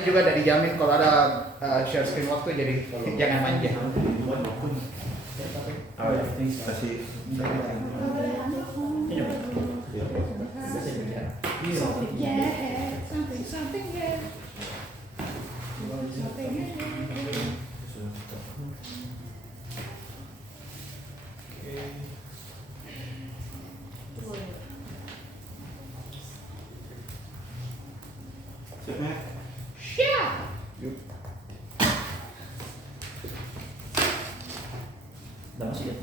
juga udah dijamin kalau ada share screen waktu, jadi jangan manja. Kasih. Siap, Siap. Udah masih ya?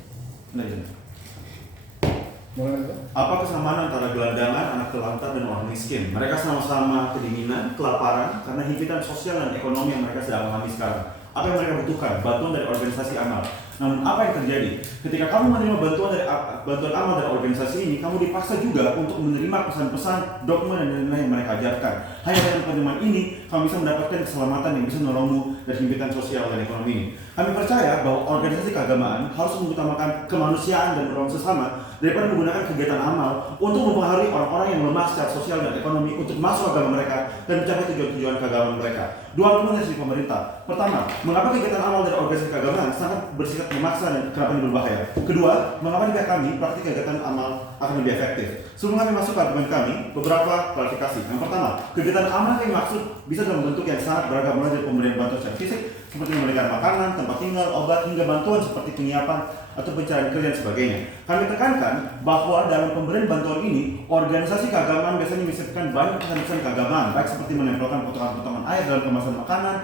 Apa kesamaan antara gelandangan, anak terlantar, dan orang miskin? Mereka sama-sama kedinginan, kelaparan, karena himpitan sosial dan ekonomi yang mereka sedang alami sekarang. Apa yang mereka butuhkan? Bantuan dari organisasi amal. Namun apa yang terjadi? Ketika kamu menerima bantuan amal dari organisasi ini, kamu dipaksa juga untuk menerima pesan-pesan, dogma, dan nilai yang mereka ajarkan. Hanya dengan penerimaan ini, kamu bisa mendapatkan keselamatan yang bisa menolongmu dari himpitan sosial dan ekonomi ini. Kami percaya bahwa organisasi keagamaan harus mengutamakan kemanusiaan dan menolong sesama daripada menggunakan kegiatan amal untuk mempengaruhi orang-orang yang lemah secara sosial dan ekonomi untuk masuk agama mereka dan mencapai tujuan-tujuan keagamaan mereka. Dua argumen dari pemerintah. Pertama, mengapa kegiatan amal dari organisasi keagamaan sangat bersifat memaksa dan kenapa ini berbahaya? Kedua, mengapa di pihak kami praktik kegiatan amal akan lebih efektif? Sebelum kami masuk ke argumen kami, beberapa klarifikasi. Yang pertama, kegiatan amal yang maksud bisa dalam bentuk yang sangat beragam, mulai dari pemberian bantuan secara fisik seperti memberikan makanan, tempat tinggal, obat, hingga bantuan seperti penyiapan atau pencarian kerja dan sebagainya. Kami tekankan bahwa dalam pemberian bantuan ini, organisasi keagamaan biasanya menyisipkan banyak pesan-pesan keagamaan, baik seperti menempelkan potongan-potongan air dalam kemasan makanan,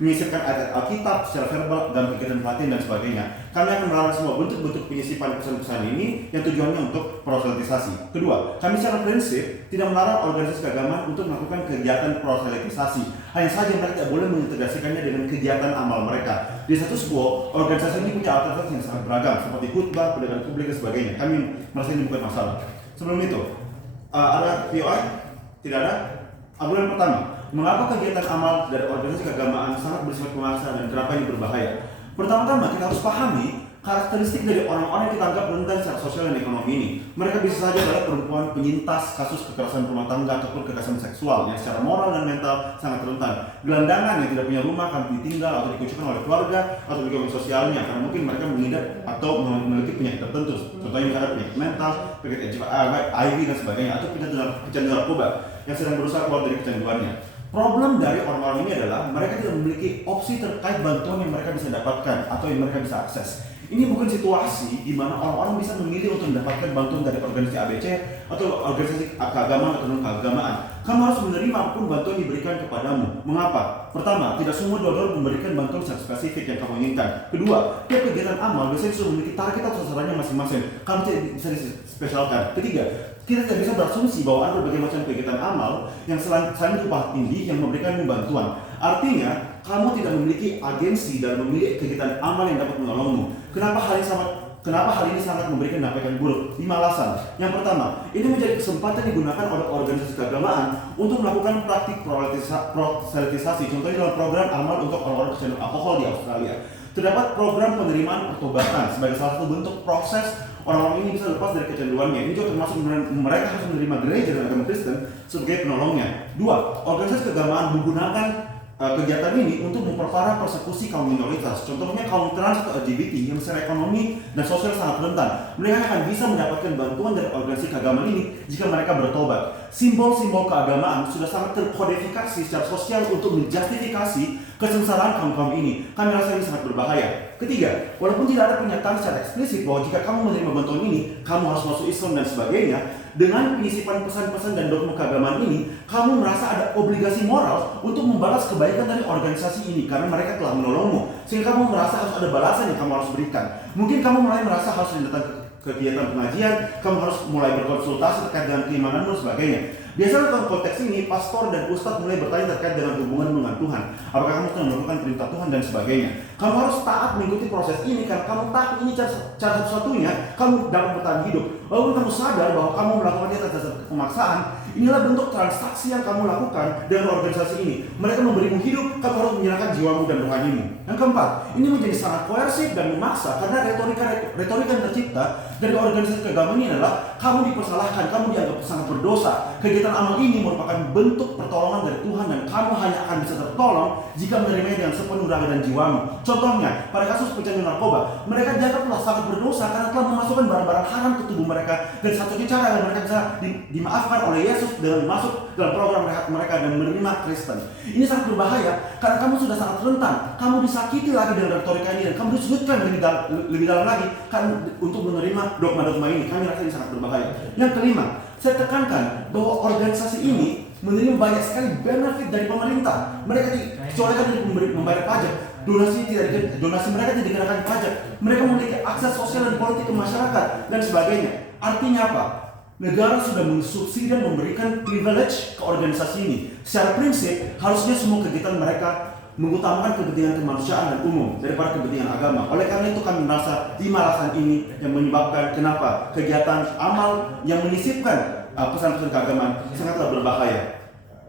menyisipkan ayat Alkitab secara verbal dalam kegiatan pelatihan dan sebagainya. Kami akan melarang semua bentuk-bentuk penyisipan pesan-pesan ini yang tujuannya untuk proselitisasi. Kedua, kami secara prinsip tidak melarang organisasi keagamaan untuk melakukan kegiatan proselitisasi. Hanya saja mereka tidak boleh mengintegrasikannya dengan kegiatan amal mereka. Di status quo, organisasi ini punya alternatif yang sangat beragam seperti khutbah, pendidikan publik dan sebagainya. Kami merasa ini bukan masalah. Sebelum itu, ada POI? Tidak ada? Argumen pertama, mengapa kegiatan amal dari organisasi keagamaan sangat bersifat memaksa dan kenapa ini berbahaya? Pertama-tama kita harus pahami karakteristik dari orang-orang yang kita anggap rentan secara sosial dan ekonomi ini. Mereka bisa saja adalah perempuan penyintas kasus kekerasan rumah tangga ataupun kekerasan seksual yang secara moral dan mental sangat rentan. Gelandangan yang tidak punya rumah, akan ditinggal atau dikucilkan oleh keluarga atau lingkungan sosialnya karena mungkin mereka mengidap atau memiliki penyakit tertentu. Contohnya misalnya penyakit mental, penyakit HIV dan sebagainya, atau pecandu narkoba yang sedang berusaha keluar dari kecanduannya. Problem dari orang-orang ini adalah mereka tidak memiliki opsi terkait bantuan yang mereka bisa dapatkan atau yang mereka bisa akses. Ini bukan situasi di mana orang-orang bisa memilih untuk mendapatkan bantuan dari organisasi ABC atau organisasi keagamaan atau non-keagamaan. Kamu harus menerima apapun bantuan yang diberikan kepadamu. Mengapa? Pertama, tidak semua donor memberikan bantuan secara spesifik yang kamu inginkan. Kedua, tiap kegiatan amal biasanya sudah memiliki target atau sasarannya masing-masing. Kamu tidak bisa dispesialkan. Ketiga, kita tidak bisa berasumsi bahwa ada berbagai macam kegiatan amal yang selain upah tinggi yang memberikan bantuan. Artinya, kamu tidak memiliki agensi dalam memilih kegiatan amal yang dapat menolongmu. Kenapa hal ini sangat memberikan dampak yang buruk? 5 alasan. Yang pertama, ini menjadi kesempatan digunakan oleh organisasi keagamaan untuk melakukan praktik proselitisasi. Contohnya dalam program amal untuk orang-orang kecanduan alkohol di Australia. Terdapat program penerimaan pertobatan sebagai salah satu bentuk proses orang-orang ini bisa lepas dari kecanduannya. Ini juga termasuk mereka harus menerima gereja dan agama Kristen sebagai penolongnya. 2. Organisasi keagamaan menggunakan kegiatan ini untuk memperparah persekusi kaum minoritas. Contohnya kaum trans atau LGBT yang secara ekonomi dan sosial sangat rentan. Mereka akan bisa mendapatkan bantuan dari organisasi keagamaan ini jika mereka bertobat. Simbol-simbol keagamaan sudah sangat terkodifikasi secara sosial untuk menjustifikasi kesengsaraan kaum-kaum ini. Kami rasa ini sangat berbahaya. Ketiga, walaupun tidak ada pernyataan secara eksplisit bahwa jika kamu menerima bantuan ini, kamu harus masuk Islam dan sebagainya, dengan penyisipan pesan-pesan dan dogma keagamaan ini, kamu merasa ada obligasi moral untuk membalas kebaikan dari organisasi ini karena mereka telah menolongmu. Sehingga kamu merasa harus ada balasan yang kamu harus berikan. Mungkin kamu mulai merasa harus datang ke kegiatan pengajian, kamu harus mulai berkonsultasi terkait dengan keimananmu dan sebagainya. Biasanya dalam konteks ini, pastor dan ustadz mulai bertanya terkait dengan hubungan dengan Tuhan. Apakah kamu sedang melakukan perintah Tuhan dan sebagainya. Kamu harus taat mengikuti proses ini karena kamu tahu ini cara satu-satunya kamu dapat bertahan hidup. Walaupun kamu sadar bahwa kamu melakukannya atas dasar pemaksaan, Inilah bentuk transaksi yang kamu lakukan dengan organisasi ini. Mereka memberimu hidup, kamu harus menyerahkan jiwamu dan rohanimu. Yang keempat, ini menjadi sangat koersif dan memaksa karena retorika yang tercipta dari organisasi keagamaan ini adalah kamu dipersalahkan, kamu dianggap sangat berdosa. Kegiatan amal ini merupakan bentuk pertolongan dari Tuhan dan kamu hanya akan bisa tertolong jika menerimanya dengan sepenuh raga dan jiwamu. Contohnya, pada kasus pecandu narkoba, mereka dianggap telah sangat berdosa karena telah memasukkan barang-barang haram ke tubuh mereka, dan satu-satunya cara agar mereka bisa dimaafkan oleh Yesus dengan masuk dalam program rehat mereka dan menerima Kristen. Ini sangat berbahaya karena kamu sudah sangat rentan. Kamu disakiti lagi dengan retorika ini dan kamu disudutkan lebih dalam lagi kan untuk menerima dogma-dogma ini. Kami rasa ini sangat berbahaya. Yang kelima, saya tekankan bahwa organisasi ini menerima banyak sekali benefit dari pemerintah. Mereka dicolekkan dari membayar pajak. Donasi mereka tidak dikenakan pajak. Mereka memiliki akses sosial dan politik ke masyarakat dan sebagainya. Artinya apa? Negara sudah mensubsidi dan memberikan privilege ke organisasi ini. Secara prinsip, harusnya semua kegiatan mereka mengutamakan kepentingan kemanusiaan dan umum daripada kepentingan agama. Oleh karena itu kami merasa 5 alasan ini yang menyebabkan kenapa kegiatan amal yang menyisipkan pesan-pesan keagamaan sangatlah berbahaya.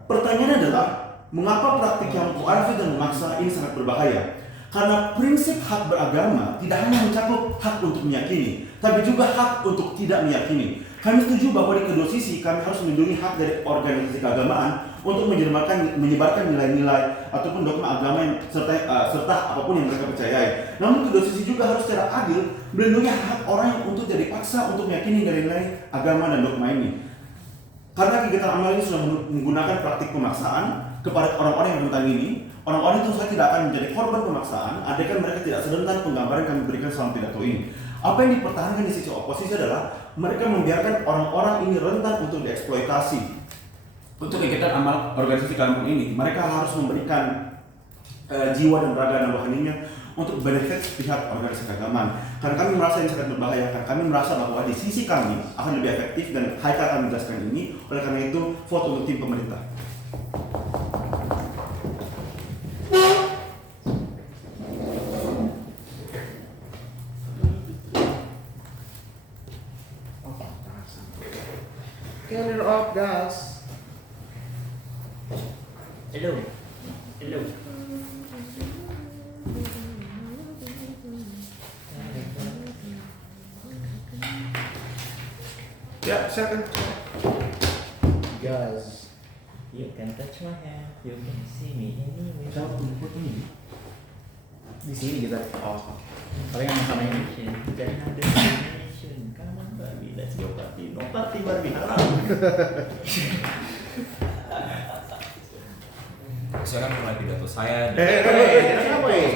Pertanyaannya adalah, mengapa praktik yang koerasif dan memaksa ini sangat berbahaya? Karena prinsip hak beragama tidak hanya mencakup hak untuk meyakini, tapi juga hak untuk tidak meyakini. Kami setuju bahwa di kedua sisi kami harus melindungi hak dari organisasi keagamaan untuk menyebarkan nilai-nilai ataupun dogma agama yang serta apapun yang mereka percayai. Namun kedua sisi juga harus secara adil melindungi hak orang yang untuk jadi paksa untuk meyakini nilai-nilai agama dan dogma ini. Karena kegiatan amal ini sudah menggunakan praktik pemaksaan kepada orang-orang yang rentan ini, orang-orang itu tidak akan menjadi korban pemaksaan andaikan mereka tidak serentan penggambaran yang kami berikan selama pidato ini. Apa yang dipertahankan di sisi oposisi adalah mereka membiarkan orang-orang ini rentan untuk dieksploitasi. Untuk kegiatan amal organisasi keagamaan ini, mereka harus memberikan jiwa dan raga dan rohaninya untuk benefit pihak organisasi keagamaan. Karena kami merasa ini sangat berbahaya, karena kami merasa bahwa di sisi kami akan lebih efektif dan Haikal akan menjelaskan ini. Oleh karena itu, vote untuk tim pemerintah. Killer of gas. Hello. Hello. Ya, silakan. Gas. You can touch my hand. You can see me anywhere. Siapa tuh ini? Di sini kita. Oh, Paling yang sama ini. Jangan ada destination. Come on Barbie, let's go party. No party Barbie haram. Saya akan mulai pidato saya. Kenapa ya?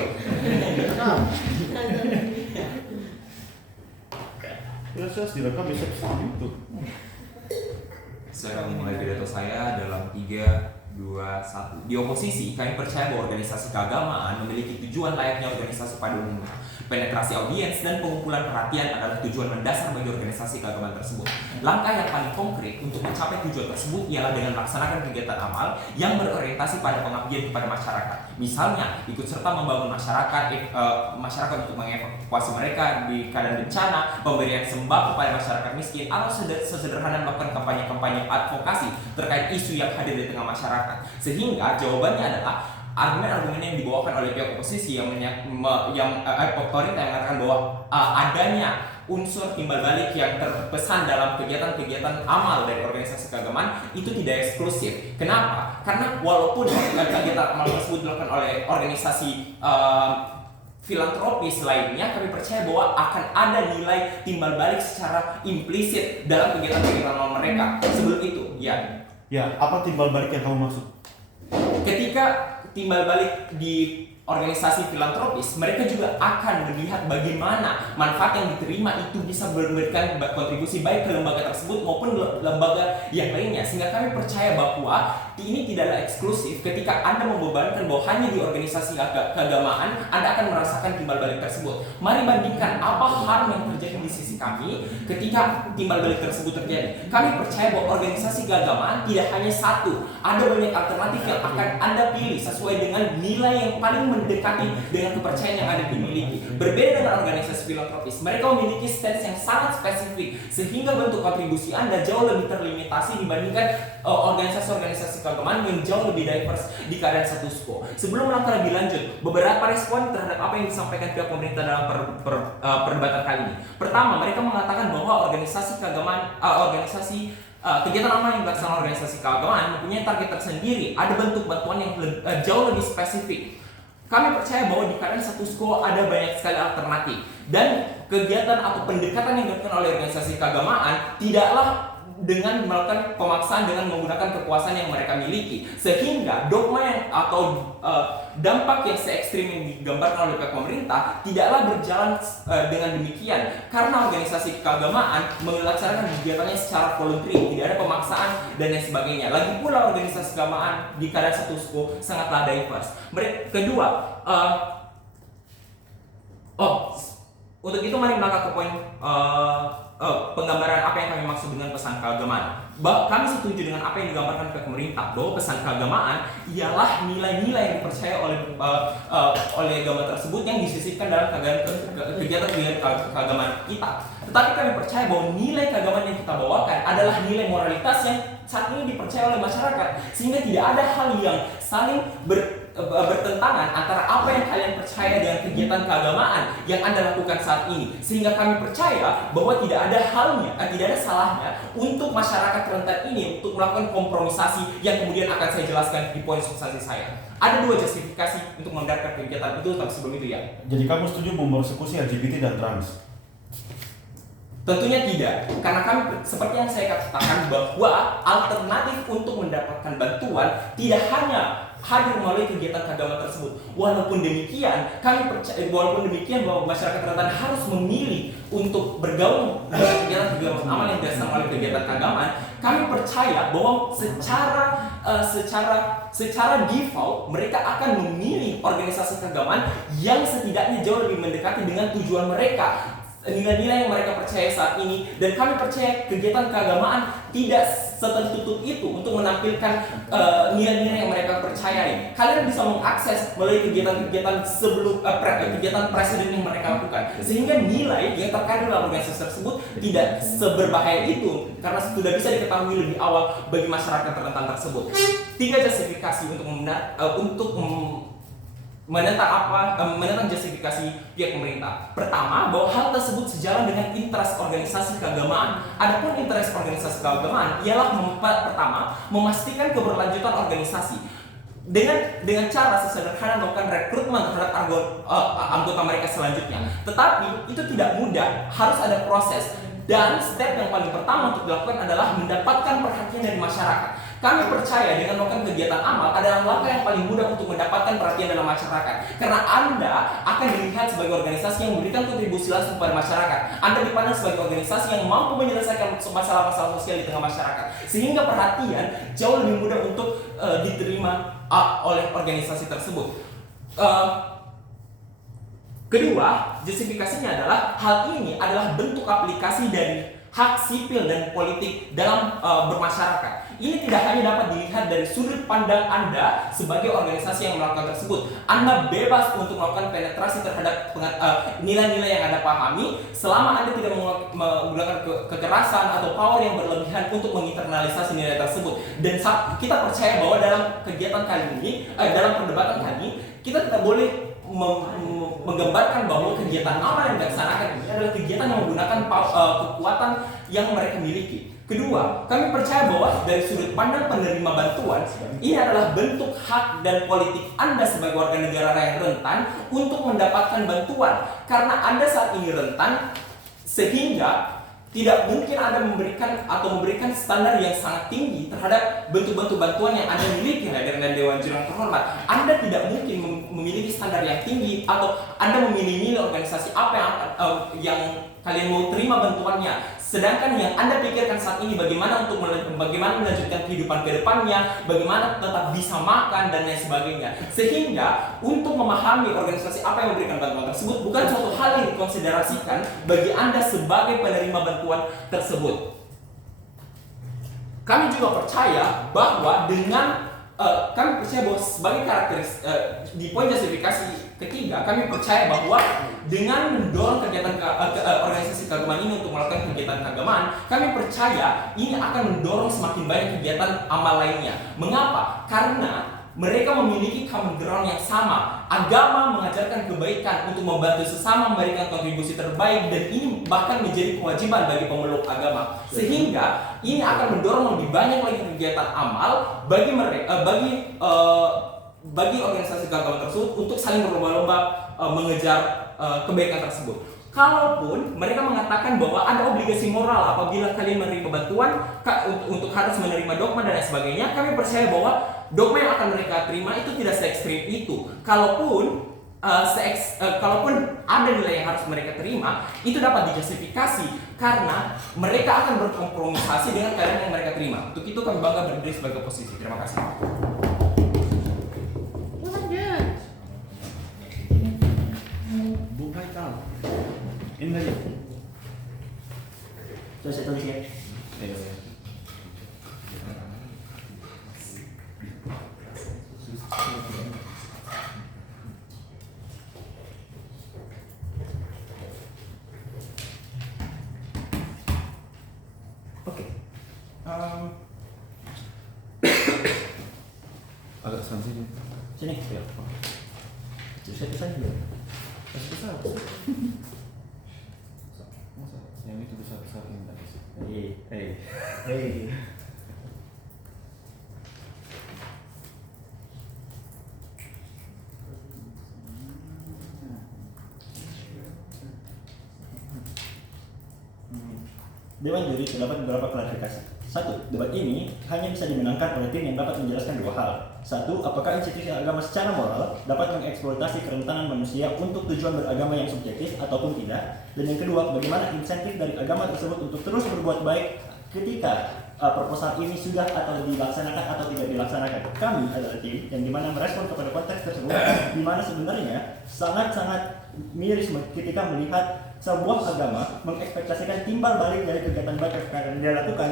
jelas direkam bisa itu. Saya akan memulai pidato saya dalam 3, 2, 1. Di oposisi, kami percaya bahwa organisasi keagamaan memiliki tujuan layaknya organisasi pada umumnya. Penetrasi audiens dan pengumpulan perhatian adalah tujuan mendasar bagi organisasi keagamaan tersebut. Langkah yang paling konkret untuk mencapai tujuan tersebut ialah dengan melaksanakan kegiatan amal yang berorientasi pada pengabdian kepada masyarakat. Misalnya, ikut serta membangun masyarakat untuk mengevakuasi mereka di keadaan bencana, pemberian sembako kepada masyarakat miskin, atau sesederhana melakukan kampanye-kampanye advokasi terkait isu yang hadir di tengah masyarakat. Sehingga jawabannya adalah argumen-argumen yang dibawakan oleh pihak oposisi yang otoriter yang mengatakan bahwa adanya unsur timbal balik yang terpesan dalam kegiatan-kegiatan amal dari organisasi keagamaan itu tidak eksklusif. Kenapa? Karena walaupun kegiatan amal tersebut dilakukan oleh organisasi filantropis lainnya, kami percaya bahwa akan ada nilai timbal balik secara implisit dalam kegiatan-kegiatan amal mereka. Sebelum itu, Ya, apa timbal balik yang kamu maksud? ketika timbal balik di organisasi filantropis, mereka juga akan melihat bagaimana manfaat yang diterima itu bisa memberikan kontribusi baik ke lembaga tersebut maupun lembaga yang lainnya. Sehingga kami percaya bahwa ini tidaklah eksklusif. Ketika Anda membebankan bahwa hanya di organisasi keagamaan Anda akan merasakan timbal balik tersebut. Mari bandingkan apa harm yang terjadi di sisi kami ketika timbal balik tersebut terjadi. Kami percaya bahwa organisasi keagamaan tidak hanya satu, ada banyak alternatif yang akan Anda pilih sesuai dengan nilai yang paling mendekati dengan kepercayaan yang ada dimiliki. Berbeda dengan organisasi filantropis, mereka memiliki stance yang sangat spesifik sehingga bentuk kontribusi Anda jauh lebih terlimitasi dibandingkan organisasi-organisasi keagamaan yang jauh lebih diverse di keadaan status quo. Sebelum melangkah lebih lanjut, beberapa respon terhadap apa yang disampaikan pihak pemerintah dalam perdebatan kali ini. Pertama, mereka mengatakan bahwa organisasi keagamaan, kegiatan amal yang dilaksanakan organisasi keagamaan mempunyai target tersendiri, ada bentuk bantuan yang jauh lebih spesifik. Kami percaya bahwa di keadaan status quo ada banyak sekali alternatif dan kegiatan atau pendekatan yang dilakukan oleh organisasi keagamaan tidaklah dengan melakukan pemaksaan dengan menggunakan kekuasaan yang mereka miliki, sehingga dogma yang atau dampak yang se-ekstrim yang digambarkan oleh pihak pemerintah tidaklah berjalan dengan demikian, karena organisasi keagamaan melaksanakan kegiatannya secara voluntary, tidak ada pemaksaan dan lain sebagainya. Lagi pula organisasi keagamaan di keadaan status quo sangatlah diverse. Kedua, untuk itu mari melangkah ke poin penggambaran apa yang kami maksud dengan pesan keagamaan. Kami setuju dengan apa yang digambarkan ke pemerintah bahwa pesan keagamaan ialah nilai-nilai yang dipercaya oleh agama tersebut yang disisipkan dalam kegiatan keagamaan kita. Tetapi kami percaya bahwa nilai keagamaan yang kita bawakan adalah nilai moralitas yang saat ini dipercaya oleh masyarakat, sehingga tidak ada hal yang saling bertentangan antara apa yang kalian percaya dengan kegiatan keagamaan yang Anda lakukan saat ini, sehingga kami percaya bahwa tidak ada salahnya untuk masyarakat rentan ini untuk melakukan kompromisasi yang kemudian akan saya jelaskan di poin substansi saya. Ada dua justifikasi untuk membenarkan kegiatan itu, tapi sebelum itu ya. Jadi kamu setuju mempersekusi LGBT dan trans? Tentunya tidak, karena kami seperti yang saya katakan bahwa alternatif untuk mendapatkan bantuan tidak hanya hadir melalui kegiatan keagamaan tersebut. Walaupun demikian bahwa masyarakat rentan harus memilih untuk bergabung dengan kegiatan amal yang dilaksanakan oleh kegiatan keagamaan. Kami percaya bahwa secara default mereka akan memilih organisasi keagamaan yang setidaknya jauh lebih mendekati dengan tujuan mereka, nilai-nilai yang mereka percaya saat ini, dan kami percaya kegiatan keagamaan tidak setertutup itu untuk menampilkan nilai-nilai yang mereka percayai. Kalian bisa mengakses melalui kegiatan-kegiatan sebelum kegiatan presiden yang mereka lakukan, sehingga nilai yang terkandung dalam organisasi tersebut tidak seberbahaya itu karena sudah bisa diketahui lebih awal bagi masyarakat rentan tersebut. 3 justifikasi untuk menentang justifikasi pihak pemerintah. Pertama, bahwa hal tersebut sejalan dengan interest organisasi keagamaan. Adapun interest organisasi keagamaan ialah pertama, memastikan keberlanjutan organisasi dengan cara sesederhana melakukan rekrutmen terhadap anggota mereka selanjutnya. Tetapi itu tidak mudah, harus ada proses. Dan step yang paling pertama untuk dilakukan adalah mendapatkan perhatian dari masyarakat. Kami percaya dengan melakukan kegiatan amal adalah langkah yang paling mudah untuk mendapatkan perhatian dalam masyarakat. Karena Anda akan dilihat sebagai organisasi yang memberikan kontribusi langsung kepada masyarakat. Anda dipandang sebagai organisasi yang mampu menyelesaikan masalah-masalah sosial di tengah masyarakat. Sehingga perhatian jauh lebih mudah untuk diterima oleh organisasi tersebut. Kedua, justifikasinya adalah hal ini adalah bentuk aplikasi dari hak sipil dan politik dalam bermasyarakat. Ini tidak hanya dapat dilihat dari sudut pandang Anda sebagai organisasi yang melakukan tersebut. Anda bebas untuk melakukan penetrasi terhadap nilai-nilai yang Anda pahami selama Anda tidak menggunakan kekerasan atau power yang berlebihan untuk menginternalisasi nilai tersebut. Dan kita percaya bahwa dalam kegiatan kali ini, dalam perdebatan kali ini, kita tidak boleh menggambarkan bahwa kegiatan amal yang dilaksanakan ini adalah kegiatan yang menggunakan kekuatan yang mereka miliki. Kedua, kami percaya bahwa dari sudut pandang penerima bantuan, ini adalah bentuk hak dan politik Anda sebagai warga negara yang rentan untuk mendapatkan bantuan. Karena Anda saat ini rentan, sehingga tidak mungkin Anda memberikan standar yang sangat tinggi terhadap bentuk-bentuk bantuan yang Anda miliki dengan Dewan Jurang terhormat. Anda tidak mungkin memiliki standar yang tinggi atau Anda memilih organisasi apa yang kalian mau terima bantuannya. Sedangkan yang Anda pikirkan saat ini bagaimana melanjutkan kehidupan ke depannya, bagaimana tetap bisa makan dan lain sebagainya. Sehingga untuk memahami organisasi apa yang memberikan bantuan tersebut bukan suatu hal yang dikonsiderasikan bagi Anda sebagai penerima bantuan tersebut. Kami juga percaya bahwa dengan kami percaya bahwa sebagai di poin justifikasi ketiga, kami percaya bahwa dengan mendorong kegiatan organisasi keagamaan ini untuk melakukan kegiatan keagamaan, kami percaya ini akan mendorong semakin banyak kegiatan amal lainnya. Mengapa? Karena mereka memiliki common ground yang sama. Agama mengajarkan kebaikan untuk membantu sesama, memberikan kontribusi terbaik, dan ini bahkan menjadi kewajiban bagi pemeluk agama. Sehingga ini akan mendorong lebih banyak lagi kegiatan amal bagi mereka, bagi organisasi keagamaan tersebut untuk saling berlomba-lomba mengejar kebaikan tersebut. Kalaupun mereka mengatakan bahwa ada obligasi moral apabila kalian menerima bantuan untuk harus menerima dogma dan lain sebagainya, kami percaya bahwa dogma yang akan mereka terima itu tidak se-ekstrim itu. Kalaupun ada nilai yang harus mereka terima, itu dapat dijustifikasi karena mereka akan berkompromisasi dengan keadaan yang mereka terima. Untuk itu kami bangga berdiri sebagai oposisi. Terima kasih. Bung Haikal. Ini aja. Coba saya tulis ya. Oke. Agak sana sini. Sini. Ya. Saya tulis aja. Besar. Masa yang itu besar ini tadi sih. Hei. Dewan juri terdapat beberapa klarifikasi. Satu, debat ini hanya bisa dimenangkan oleh tim yang dapat menjelaskan dua hal. Satu, apakah institusi agama secara moral dapat mengeksploitasi kerentanan manusia untuk tujuan beragama yang subjektif ataupun tidak. Dan yang kedua, bagaimana insentif dari agama tersebut untuk terus berbuat baik ketika proposal ini sudah atau dilaksanakan atau tidak dilaksanakan. Kami adalah tim yang dimana merespon kepada konteks tersebut, dimana sebenarnya sangat-sangat miris ketika melihat sebuah agama mengekspektasikan timbal balik dari kegiatan baik yang dia lakukan,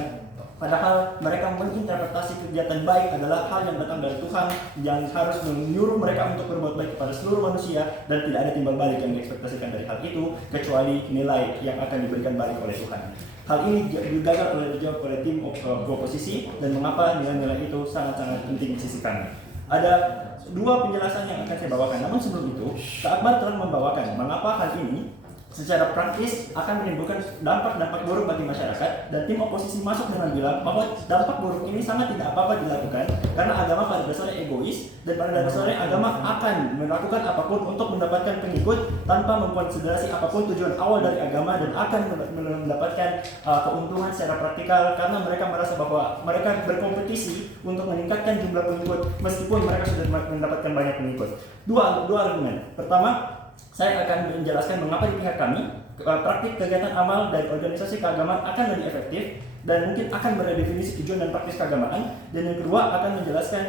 padahal mereka menginterpretasi kegiatan baik adalah hal yang datang dari Tuhan yang harus menyuruh mereka untuk berbuat baik kepada seluruh manusia, dan tidak ada timbal balik yang diekspektasikan dari hal itu kecuali nilai yang akan diberikan balik oleh Tuhan. Hal ini gagal dijawab oleh tim oposisi, dan mengapa nilai-nilai itu sangat-sangat penting di sisi kami. Ada dua penjelasan yang akan saya bawakan, namun sebelum itu Kak Akbar telah membawakan mengapa hal ini secara praktis akan menimbulkan dampak-dampak buruk bagi masyarakat, dan tim oposisi masuk dengan bilang bahwa dampak buruk ini sangat tidak apa-apa dilakukan karena agama pada dasarnya egois, dan pada dasarnya agama akan melakukan apapun untuk mendapatkan pengikut tanpa mengkonsiderasi apapun tujuan awal dari agama, dan akan mendapatkan keuntungan secara praktikal karena mereka merasa bahwa mereka berkompetisi untuk meningkatkan jumlah pengikut meskipun mereka sudah mendapatkan banyak pengikut. Dua argumen. Pertama, saya akan menjelaskan mengapa di pihak kami praktik kegiatan amal dari organisasi keagamaan akan lebih efektif dan mungkin akan meredefinisi tujuan dan praktis keagamaan. Dan yang kedua akan menjelaskan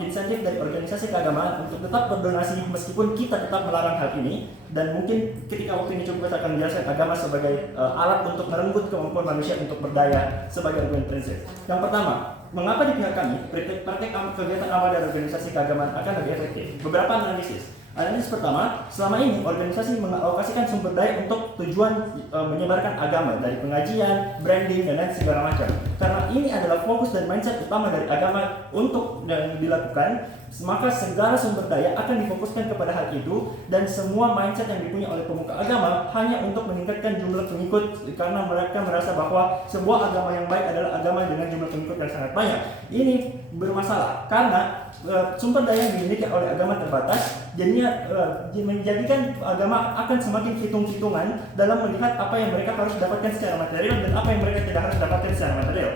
insentif dari organisasi keagamaan untuk tetap berdonasi meskipun kita tetap melarang hal ini. Dan mungkin ketika waktu ini cukup, kita akan menjelaskan agama sebagai alat untuk merenggut kemampuan manusia untuk berdaya sebagai argumen prinsip. Yang pertama, mengapa di pihak kami praktik kegiatan amal dari organisasi keagamaan akan lebih efektif? Beberapa analisis. Analisis pertama, selama ini organisasi mengalokasikan sumber daya untuk tujuan menyebarkan agama dari pengajian, branding, dan lain segala macam. Karena ini adalah fokus dan mindset utama dari agama untuk dilakukan, maka segala sumber daya akan difokuskan kepada hal itu, dan semua mindset yang dipunyai oleh pemuka agama hanya untuk meningkatkan jumlah pengikut karena mereka merasa bahwa sebuah agama yang baik adalah agama dengan jumlah pengikut yang sangat banyak. Ini bermasalah karena sumber daya yang dimiliki oleh agama terbatas, jadinya menjadikan agama akan semakin hitung-hitungan dalam melihat apa yang mereka harus dapatkan secara material dan apa yang mereka tidak harus dapatkan secara material.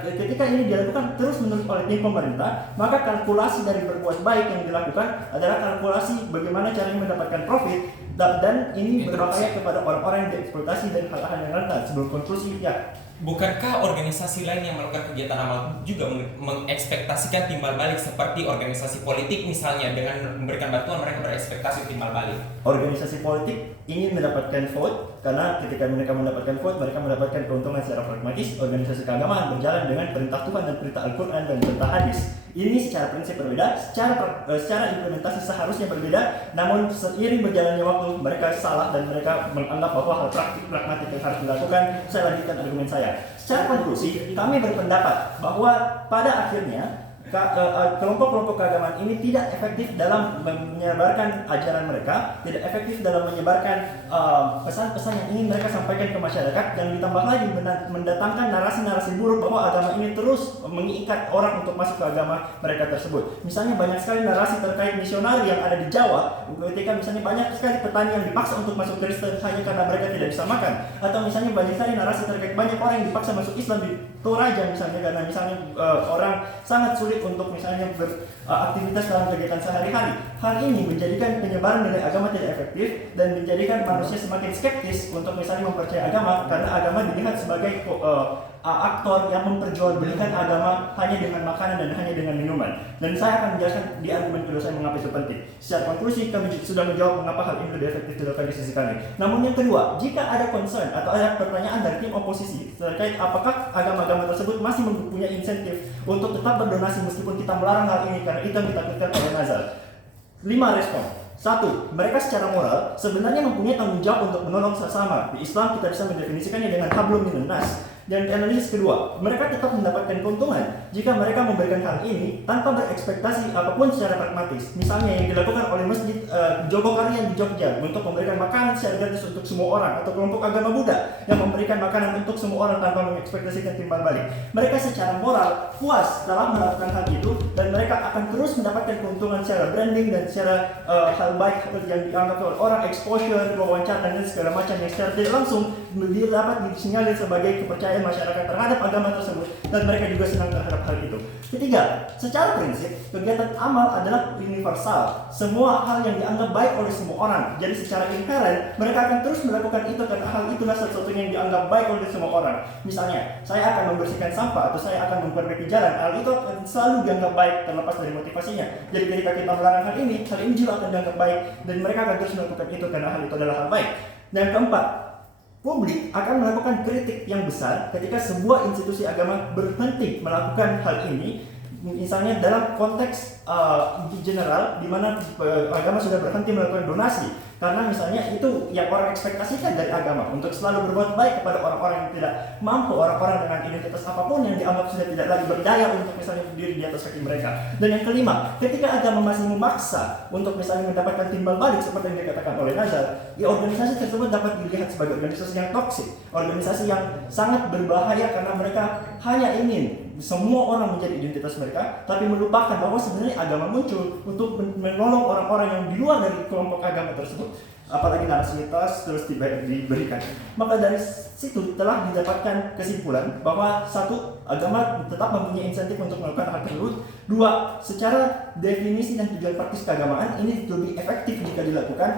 Ketika ini dilakukan terus-menerus oleh tim pemerintah, maka kalkulasi dari berbuat baik yang dilakukan adalah kalkulasi bagaimana caranya mendapatkan profit, dan ini berbahaya kepada orang-orang yang dieksploitasi dan hal-hal yang rentan. Sebelum konklusi, ya. Bukankah organisasi lain yang melakukan kegiatan amal juga mengekspektasikan timbal balik seperti organisasi politik misalnya, dengan memberikan bantuan mereka berekspektasi timbal balik? Organisasi politik ingin mendapatkan vote karena ketika mereka mendapatkan vote mereka mendapatkan keuntungan secara pragmatis. Organisasi keagamaan berjalan dengan perintah Tuhan dan perintah Al-Quran dan perintah hadis. Ini secara prinsip berbeda, secara implementasi seharusnya berbeda. Namun seiring berjalannya waktu mereka salah dan mereka menganggap bahwa hal pragmatik yang harus dilakukan. Saya lanjutkan argumen saya. Secara konklusi, kami berpendapat bahwa pada akhirnya kelompok-kelompok keagamaan ini tidak efektif dalam menyebarkan ajaran mereka, tidak efektif dalam menyebarkan pesan-pesan yang ingin mereka sampaikan ke masyarakat, dan ditambah lagi mendatangkan narasi-narasi buruk bahwa agama ini terus mengikat orang untuk masuk ke agama mereka tersebut. Misalnya banyak sekali narasi terkait misionari yang ada di Jawa, ketika misalnya banyak sekali petani yang dipaksa untuk masuk Kristen hanya karena mereka tidak bisa makan, atau misalnya banyak sekali narasi terkait banyak orang yang dipaksa masuk Islam di Toraja misalnya karena misalnya orang sangat sulit untuk misalnya beraktivitas dalam kegiatan sehari-hari. Hal ini menjadikan penyebaran nilai agama tidak efektif dan menjadikan manusia semakin skeptis untuk misalnya mempercayai agama, karena agama dilihat sebagai aktor yang memperjualbelikan agama hanya dengan makanan dan hanya dengan minuman. Dan saya akan menjelaskan di argumen kedua saya mengapa itu penting. Secara konklusi kami sudah menjawab mengapa hal ini lebih efektif dilakukan di sisi kami. Namun yang kedua, jika ada concern atau ada pertanyaan dari tim oposisi terkait apakah agama-agama tersebut masih mempunyai insentif untuk tetap berdonasi meskipun kita melarang hal ini karena itu yang ditakutkan oleh Nazar. 5 respon. 1. Mereka secara moral sebenarnya mempunyai tanggung jawab untuk menolong sesama. Di Islam kita bisa mendefinisikannya dengan hablum minan nas. Dan analisis kedua, mereka tetap mendapatkan keuntungan jika mereka memberikan hal ini tanpa berekspektasi apapun secara pragmatis. Misalnya yang dilakukan oleh Masjid Jogokarian di Jogja untuk memberikan makanan secara gratis untuk semua orang, atau kelompok agama Buddha yang memberikan makanan untuk semua orang tanpa mengekspektasikan timbal balik. Mereka secara moral puas setelah melakukan hal itu, dan mereka akan terus mendapatkan keuntungan secara branding dan secara hal baik yang dianggap oleh orang, exposure, wawancara dan segala macam yang secara tidak langsung dapat disinyalir sebagai kepercayaan masyarakat terhadap agama tersebut, dan mereka juga senang terhadap hal itu. Ketiga, secara prinsip kegiatan amal adalah universal. Semua hal yang dianggap baik oleh semua orang. Jadi secara inherent mereka akan terus melakukan itu karena hal itulah satu-satunya yang dianggap baik oleh semua orang. Misalnya, saya akan membersihkan sampah atau saya akan memperbaiki jalan. Hal itu akan selalu dianggap baik terlepas dari motivasinya. Jadi ketika kita melarang hal ini juga akan dianggap baik, dan mereka akan terus melakukan itu karena hal itu adalah hal baik. Dan keempat, publik akan melakukan kritik yang besar ketika sebuah institusi agama berhenti melakukan hal ini. Misalnya dalam konteks general di mana agama sudah berhenti melakukan donasi, karena misalnya itu yang orang ekspektasikan dari agama untuk selalu berbuat baik kepada orang-orang yang tidak mampu, orang-orang dengan identitas apapun yang dianggap sudah tidak lagi berdaya untuk misalnya berdiri di atas kaki mereka. Dan yang kelima, ketika agama masih memaksa untuk misalnya mendapatkan timbal balik seperti yang dikatakan oleh Nazar, ya organisasi tersebut dapat dilihat sebagai organisasi yang toksik, organisasi yang sangat berbahaya karena mereka hanya ingin semua orang menjadi identitas mereka, tapi melupakan bahwa sebenarnya agama muncul untuk menolong orang-orang yang di luar dari kelompok agama tersebut. Apalagi narasi mitos terus diberikan. Maka dari situ telah didapatkan kesimpulan bahwa satu, agama tetap mempunyai insentif untuk melakukan hal tersebut. Dua, secara definisi dan tujuan praktis keagamaan ini lebih efektif jika dilakukan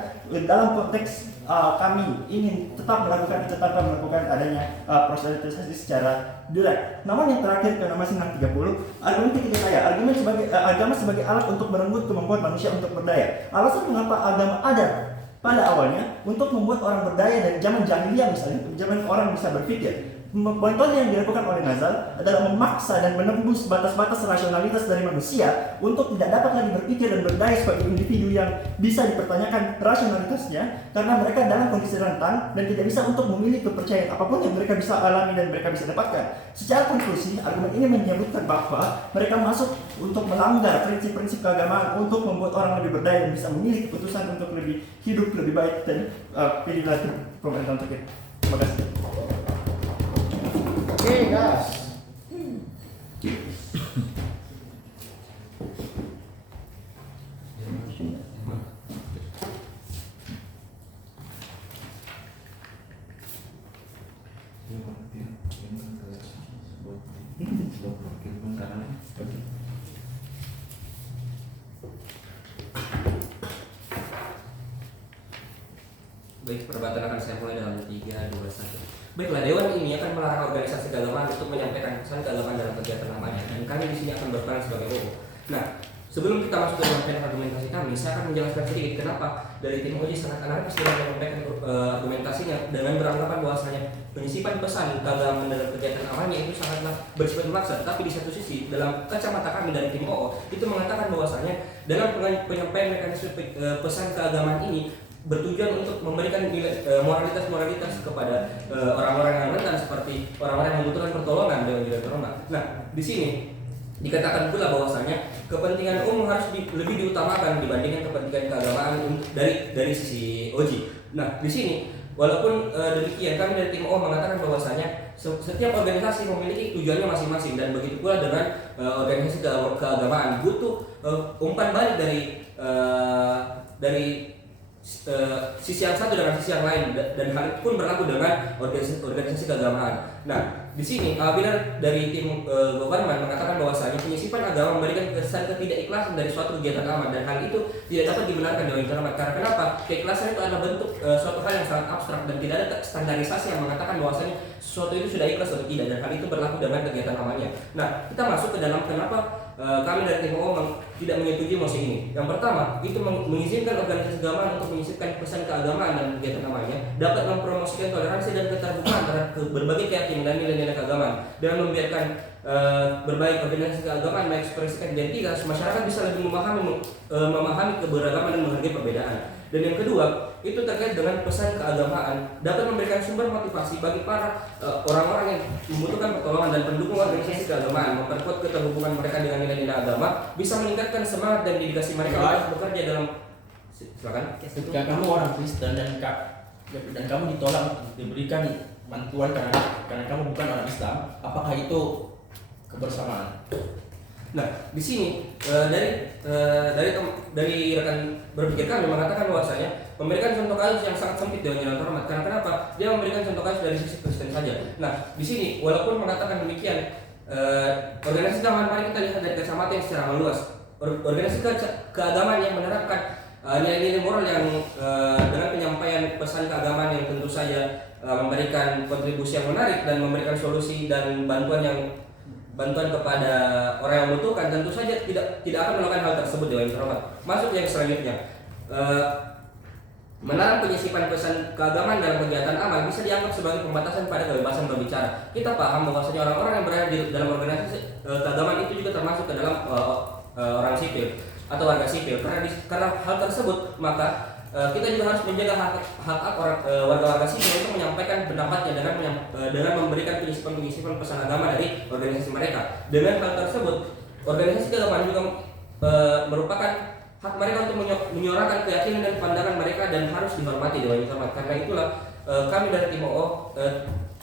dalam konteks kami ingin tetap melakukan itu tanpa melakukan adanya proselitisasi secara direct. Namun yang terakhir, karena masih 630, argumen ketiga saya, argumen sebagai agama sebagai alat untuk merenggut kemampuan manusia untuk berdaya. Alasan mengapa agama ada pada awalnya untuk membuat orang berdaya dari zaman jahiliyah misalnya, zaman orang bisa berpikir. Contoh yang dilakukan oleh Nazar adalah memaksa dan menembus batas-batas rasionalitas dari manusia untuk tidak dapat lagi berpikir dan berdaya sebagai individu yang bisa dipertanyakan rasionalitasnya, karena mereka dalam kondisi rentan dan tidak bisa untuk memilih kepercayaan apapun yang mereka bisa alami dan mereka bisa dapatkan. Secara konklusi, argumen ini menyebutkan bahwa mereka masuk untuk melanggar prinsip-prinsip keagamaan untuk membuat orang lebih berdaya dan bisa memilih keputusan untuk lebih hidup lebih baik dan pilihlah pemerintah untuk itu. Terima kasih. Oke, gas. Baik, perdebatan akan saya mulai dalam 3, 2, 1. Baiklah, Dewan ini akan melarang organisasi keagamaan untuk menyampaikan pesan keagamaan dalam kegiatan namanya, dan kami di sini akan berperan sebagai OO. Nah, sebelum kita masuk ke dalam panel argumentasi kami, saya akan menjelaskan sedikit kenapa dari tim OJ sangat anarkis dalam menyampaikan argumentasinya dengan beranggapan bahwasanya penyisipan pesan keagamaan dalam kegiatan amalnya itu sangatlah bersifat memaksa. Tapi di satu sisi, dalam kacamata kami dari tim OO itu mengatakan bahwasanya dalam penyampaian mekanisme pesan keagamaan ini bertujuan untuk memberikan moralitas kepada orang-orang yang rentan, seperti orang-orang yang membutuhkan pertolongan dengan jalan terhormat. Nah, di sini dikatakan pula bahwasanya kepentingan umum harus lebih diutamakan dibandingkan kepentingan keagamaan dari sisi OJ. Nah, di sini walaupun demikian, kami dari tim O mengatakan bahwasanya setiap organisasi memiliki tujuannya masing-masing, dan begitu pula dengan organisasi keagamaan butuh umpan balik dari sisi yang satu dengan sisi yang lain, dan hal itu pun berlaku dengan organisasi keagamaan. Nah, di sini apabila dari tim government mengatakan bahwasanya penyisipan agama memberikan kesan ketidakikhlasan dari suatu kegiatan amal, dan hal itu tidak dapat dibenarkan oleh internal. Karena kenapa? Keikhlasan itu adalah bentuk suatu hal yang sangat abstrak, dan tidak ada standarisasi yang mengatakan bahwasanya sesuatu itu sudah ikhlas atau tidak, dan hal itu berlaku dengan kegiatan amalnya. Nah, kita masuk ke dalam kenapa kami dari tim OO tidak menyetujui mosi ini. Yang pertama, itu mengizinkan organisasi keagamaan untuk menyisipkan pesan keagamaan dan kegiatan amalnya dapat mempromosikan toleransi dan keterbukaan terhadap berbagai keyakinan dan nilai-nilai keagamaan. Dengan membiarkan berbagai organisasi keagamaan mengekspresikan identitas, masyarakat bisa lebih memahami keberagaman dan menghargai perbedaan. Dan yang kedua, itu terkait dengan pesan keagamaan dapat memberikan sumber motivasi bagi para orang-orang yang membutuhkan pertolongan dan pendukung organisasi keagamaan, memperkuat keterhubungan mereka dengan nilai-nilai agama, bisa meningkatkan semangat dan dedikasi mereka untuk bekerja dalam. Silakan. Ketika kamu orang Kristen dan kamu ditolak diberikan bantuan karena kamu bukan orang Islam, apakah itu kebersamaan? Nah, di sini dari rekan berpikir kami mengatakan bahwasanya memberikan contoh kasus yang sangat sempit dengan jalan terhormat. Karena kenapa? Dia memberikan contoh kasus dari sisi Kristen saja. Nah, di sini walaupun mengatakan demikian, organisasi keagamaan mari kita lihat dari kacamata yang secara meluas. Organisasi keagamaan yang menerapkan nilai-nilai moral yang dengan penyampaian pesan keagamaan yang tentu saja memberikan kontribusi yang menarik dan memberikan solusi dan bantuan kepada orang yang membutuhkan, tentu saja tidak akan melakukan hal tersebut Dewan Terhormat. Masuk yang selanjutnya, melarang penyisipan pesan keagamaan dalam kegiatan amal bisa dianggap sebagai pembatasan pada kebebasan berbicara. Kita paham bahwasanya orang-orang yang berada di dalam organisasi keagamaan itu juga termasuk ke dalam orang sipil atau warga sipil. Karena hal tersebut, maka kita juga harus menjaga hak warga-warga sipil untuk menyampaikan pendapatnya dengan memberikan penyisipan pesan agama dari organisasi mereka. Dengan hal tersebut, organisasi keagamaan juga merupakan hak mereka untuk menyuarakan keyakinan dan pandangan mereka dan harus dihormati Dewan Terhormat. Karena itulah kami dari tim OO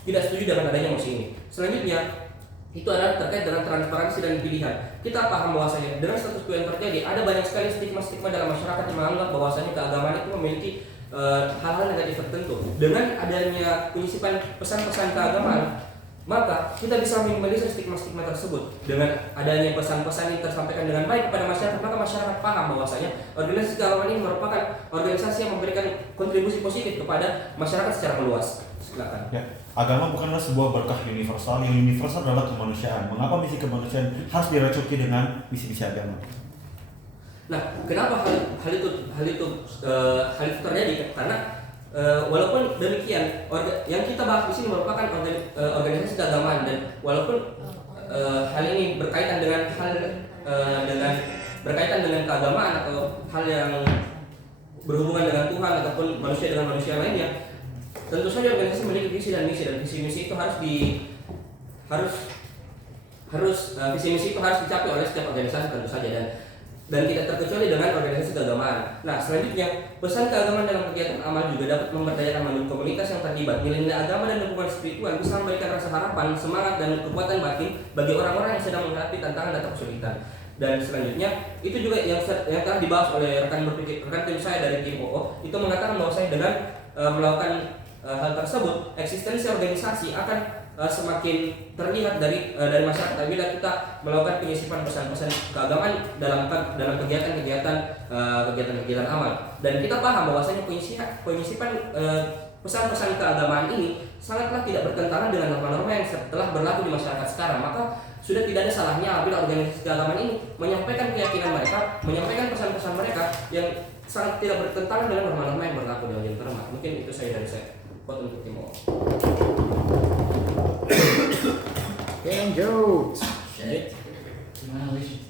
tidak setuju dengan adanya mosi ini. Selanjutnya, itu adalah terkait dengan transparansi dan pilihan. Kita paham bahwasanya dengan status quo yang terjadi, ada banyak sekali stigma dalam masyarakat yang menganggap bahwasanya keagamaan itu memiliki hal-hal negatif tertentu. Dengan adanya penyisipan pesan-pesan keagamaan, maka kita bisa meminimalisir stigma-stigma tersebut. Dengan adanya pesan-pesan yang tersampaikan dengan baik kepada masyarakat, maka masyarakat paham bahwasanya organisasi keagamaan ini merupakan organisasi yang memberikan kontribusi positif kepada masyarakat secara meluas. Silakan. Ya, agama bukanlah sebuah berkah universal. Yang universal adalah kemanusiaan. Mengapa misi kemanusiaan harus direcoki dengan misi-misi agama? Nah, kenapa hal itu terjadi? Karena walaupun demikian, yang kita bahas di sini merupakan organisasi keagamaan, dan walaupun hal ini berkaitan dengan keagamaan atau hal yang berhubungan dengan Tuhan ataupun manusia dengan manusia lainnya, tentu saja organisasi memiliki visi dan visi misi itu harus visi misi itu harus dicapai oleh setiap organisasi tentu saja, dan tidak terkecuali dengan organisasi keagamaan. Nah, selanjutnya, pesan keagamaan dalam kegiatan amal juga dapat memberdayakan komunitas yang terlibat. Nilai-nilai agama dan dukungan spiritual bisa memberikan rasa harapan, semangat, dan kekuatan batin bagi orang-orang yang sedang menghadapi tantangan atau kesulitan. Dan selanjutnya, itu juga yang telah dibahas oleh rekan tim saya dari tim OO, itu mengatakan bahwa saya dengan melakukan hal tersebut, eksistensi organisasi akan semakin terlihat dari masyarakat bila kita melakukan penyisipan pesan-pesan keagamaan dalam kegiatan amal. Dan kita paham bahwasanya penyisipan pesan-pesan keagamaan ini sangatlah tidak bertentangan dengan norma-norma yang telah berlaku di masyarakat sekarang. Maka sudah tidak ada salahnya apabila organisasi keagamaan ini menyampaikan keyakinan mereka, menyampaikan pesan-pesan mereka yang sangat tidak bertentangan dengan norma-norma yang berlaku di New Terma. Mungkin itu saya dari saya. Buat untuk Timo. Lanjut. Gimana wis?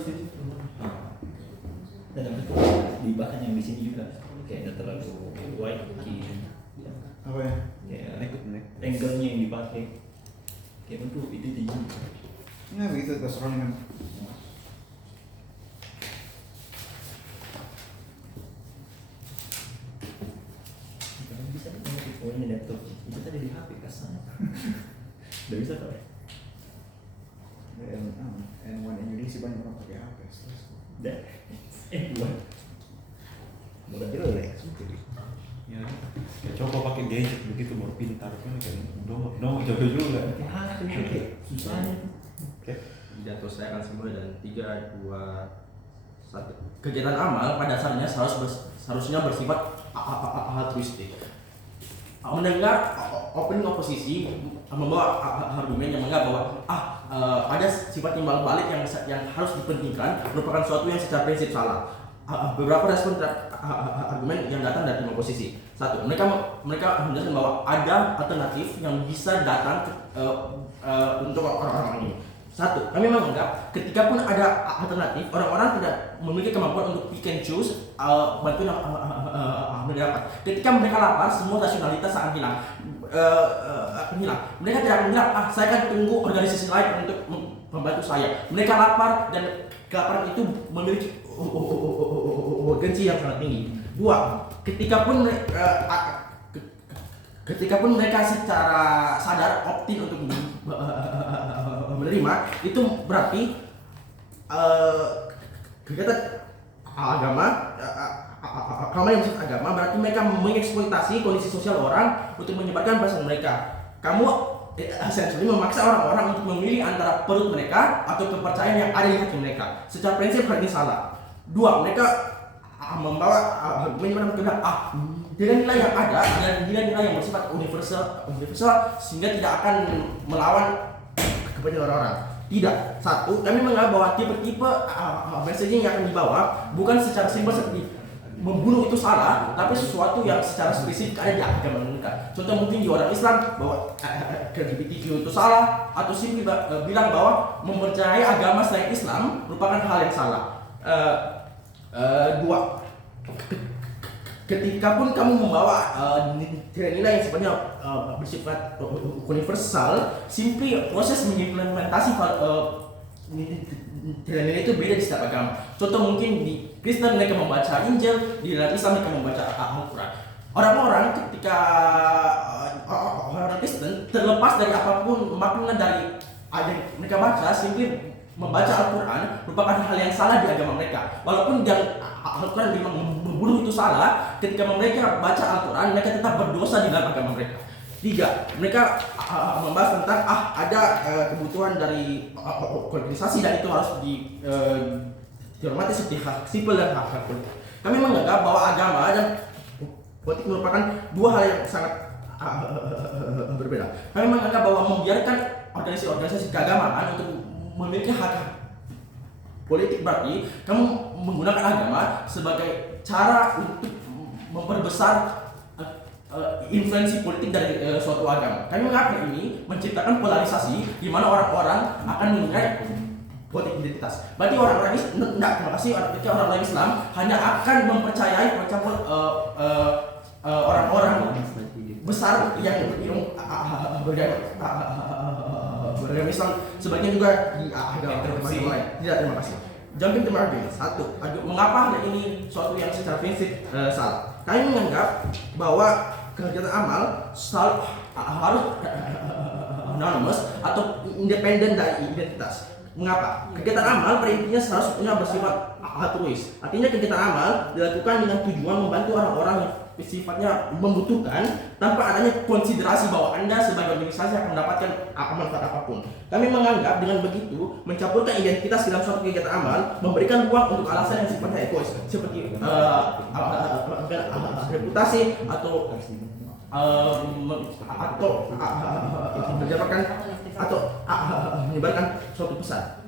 Sini. Dan yang itu di bahan yang di sini juga kayaknya terlalu wide gitu. Apa ya? Kayak angle-nya yang dipakai kayak bentuk itu tinggi. Ya begitu terserah kan. Bisa oh ini laptop itu tadi di HP kasar. Udah bisa tau. And one Indonesia banyak orang pakai HP. Dah. Buat. Udah jelek. Ya, ya coba pakai gadget begitu baru pintar kan dong jauh juga. Susahnya. Oke. Pidato saya akan semula dan 3, 2, 1. Kegiatan amal pada dasarnya seharusnya bersifat altruistik. Mendengar opening oposisi membawa argumen yang menganggap bahwa ada sifat timbal balik yang harus dipentingkan merupakan suatu yang secara prinsip salah. Beberapa respon argumen yang datang dari tim oposisi. Satu, mereka menjelaskan bahwa ada alternatif yang bisa datang untuk orang-orang ini. Satu, kami menganggap ketika pun ada alternatif, orang-orang tidak memiliki kemampuan untuk pick and choose bantuan yang mereka dapat. Ketika mereka lapar, semua rasionalitas akan hilang. Mereka tidak bilang, saya akan tunggu organisasi lain untuk membantu saya. Mereka lapar dan kelaparan itu memiliki urgensi yang sangat tinggi. Dua, ketika pun mereka secara sadar opt-in untuk menerima, itu berarti kegiatan agama yang bersifat agama berarti mereka mengeksploitasi kondisi sosial orang untuk menyebarkan pesan mereka. Kamu essentially memaksa orang-orang untuk memilih antara perut mereka atau kepercayaan yang ada di hati mereka. Secara prinsip hal ini salah. Dua, mereka membawa argumen dengan nilai yang ada dan nilai-nilai yang bersifat universal sehingga tidak akan melawan kepentingan orang-orang. Tidak. Satu, kami menganggap bahwa tipe-tipe messaging yang akan dibawa bukan secara simpel seperti membunuh itu salah, tapi sesuatu yang secara spesifik ada di agama mereka. Contoh mungkin di orang Islam bahwa LGBTQ itu salah, atau simply bilang bahwa mempercayai agama selain Islam merupakan hal yang salah. Dua, ketika pun kamu membawa nilai-nilai yang sebenarnya bersifat universal, simply proses mengimplementasi nilai-nilai itu beda di setiap agama. Contoh mungkin di Kristen mereka membaca Injil, di dalam Islam mereka membaca Al-Quran. Orang-orang ketika orang Kristen terlepas dari apapun makna dari yang mereka baca, simply membaca Al-Quran merupakan hal yang salah di agama mereka. Walaupun yang Al-Quran memang membunuh itu salah, ketika mereka baca Al-Quran mereka tetap berdosa di dalam agama mereka. Tiga, mereka membahas tentang ada kebutuhan dari organisasi dan itu harus dihormati seperti hak sipil dan hak politik. Kami menganggap bahwa agama dan politik merupakan dua hal yang sangat berbeda. Kami menganggap bahwa membiarkan organisasi keagamaan untuk memiliki hak politik berarti kamu menggunakan agama sebagai cara untuk memperbesar influensi politik dari suatu agama. Kami menganggap ini menciptakan polarisasi di mana orang-orang akan menilai politik identitas. Berarti orang-orang ini terima kasih orang-orang Islam hanya akan mempercayai macam orang-orang besar yang beragama Islam, sebagian juga di agama lain. Tidak, terima kasih. Jumping to argument. Satu, mengapa hal ini suatu yang secara prinsip salah? Kami menganggap bahwa kegiatan amal harus anonymous atau independen dari identitas. Mengapa? Kegiatan amal pada intinya seharusnya bersifat altruis. Artinya kegiatan amal dilakukan dengan tujuan membantu orang-orang yang sifatnya membutuhkan tanpa adanya konsiderasi bahwa Anda sebagai organisasi akan mendapatkan manfaat apapun. Kami menganggap dengan begitu mencampurkan identitas dalam suatu kegiatan amal memberikan ruang untuk alasan yang sifatnya egois seperti reputasi atau menyebarkan suatu pesan.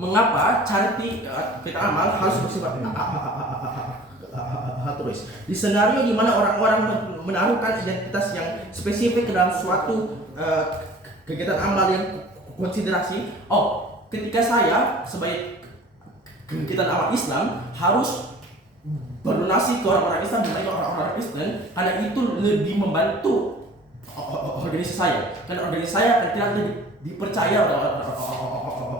Mengapa charity kegiatan amal harus bersifat altruis? Di skenario di mana orang-orang menaruhkan identitas yang spesifik ke dalam suatu kegiatan amal yang konsiderasi, ketika saya sebagai kegiatan amal Islam harus berdonasi ke orang-orang Islam dibanding orang-orang Kristen, karena itu lebih membantu organisasi saya, karena organisasi saya akan tidak dipercaya oleh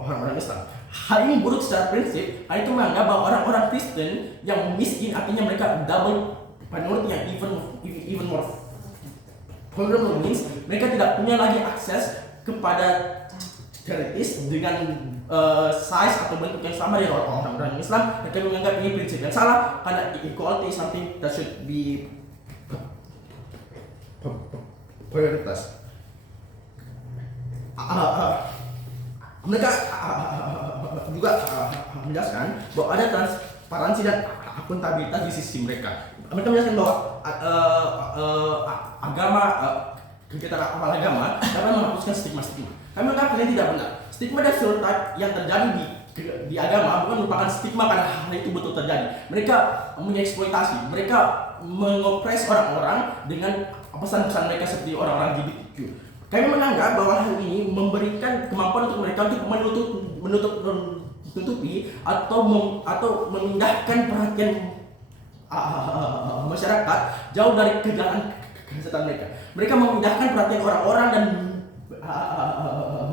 orang-orang Islam. Hal ini buruk secara prinsip, hal itu menganggap bahwa orang-orang Kristen yang miskin artinya mereka double minority yang even more vulnerable means mereka tidak punya lagi akses kepada charities dengan size atau bentuk yang sama dengan orang-orang Islam. Mereka menganggap ini prinsip yang salah karena equality is something that should be prioritas. Mereka juga menjelaskan bahwa ada transparansi dan akuntabilitas di sisi mereka. Mereka menjelaskan bahwa kegiatan amal agama dapat menghapuskan stigma-stigma. Kami menganggap ini tidak benar. Stigma dan stereotip yang terjadi di agama bukan merupakan stigma karena hal itu betul terjadi. Mereka mengeksploitasi, mereka mengopres orang-orang dengan pesan-pesan mereka seperti orang-orang LGBTQ. Kami menganggap bahwa hal ini memberikan kemampuan untuk mereka untuk menutupi atau memindahkan perhatian masyarakat jauh dari kejahatan mereka. Mereka memindahkan perhatian orang-orang dan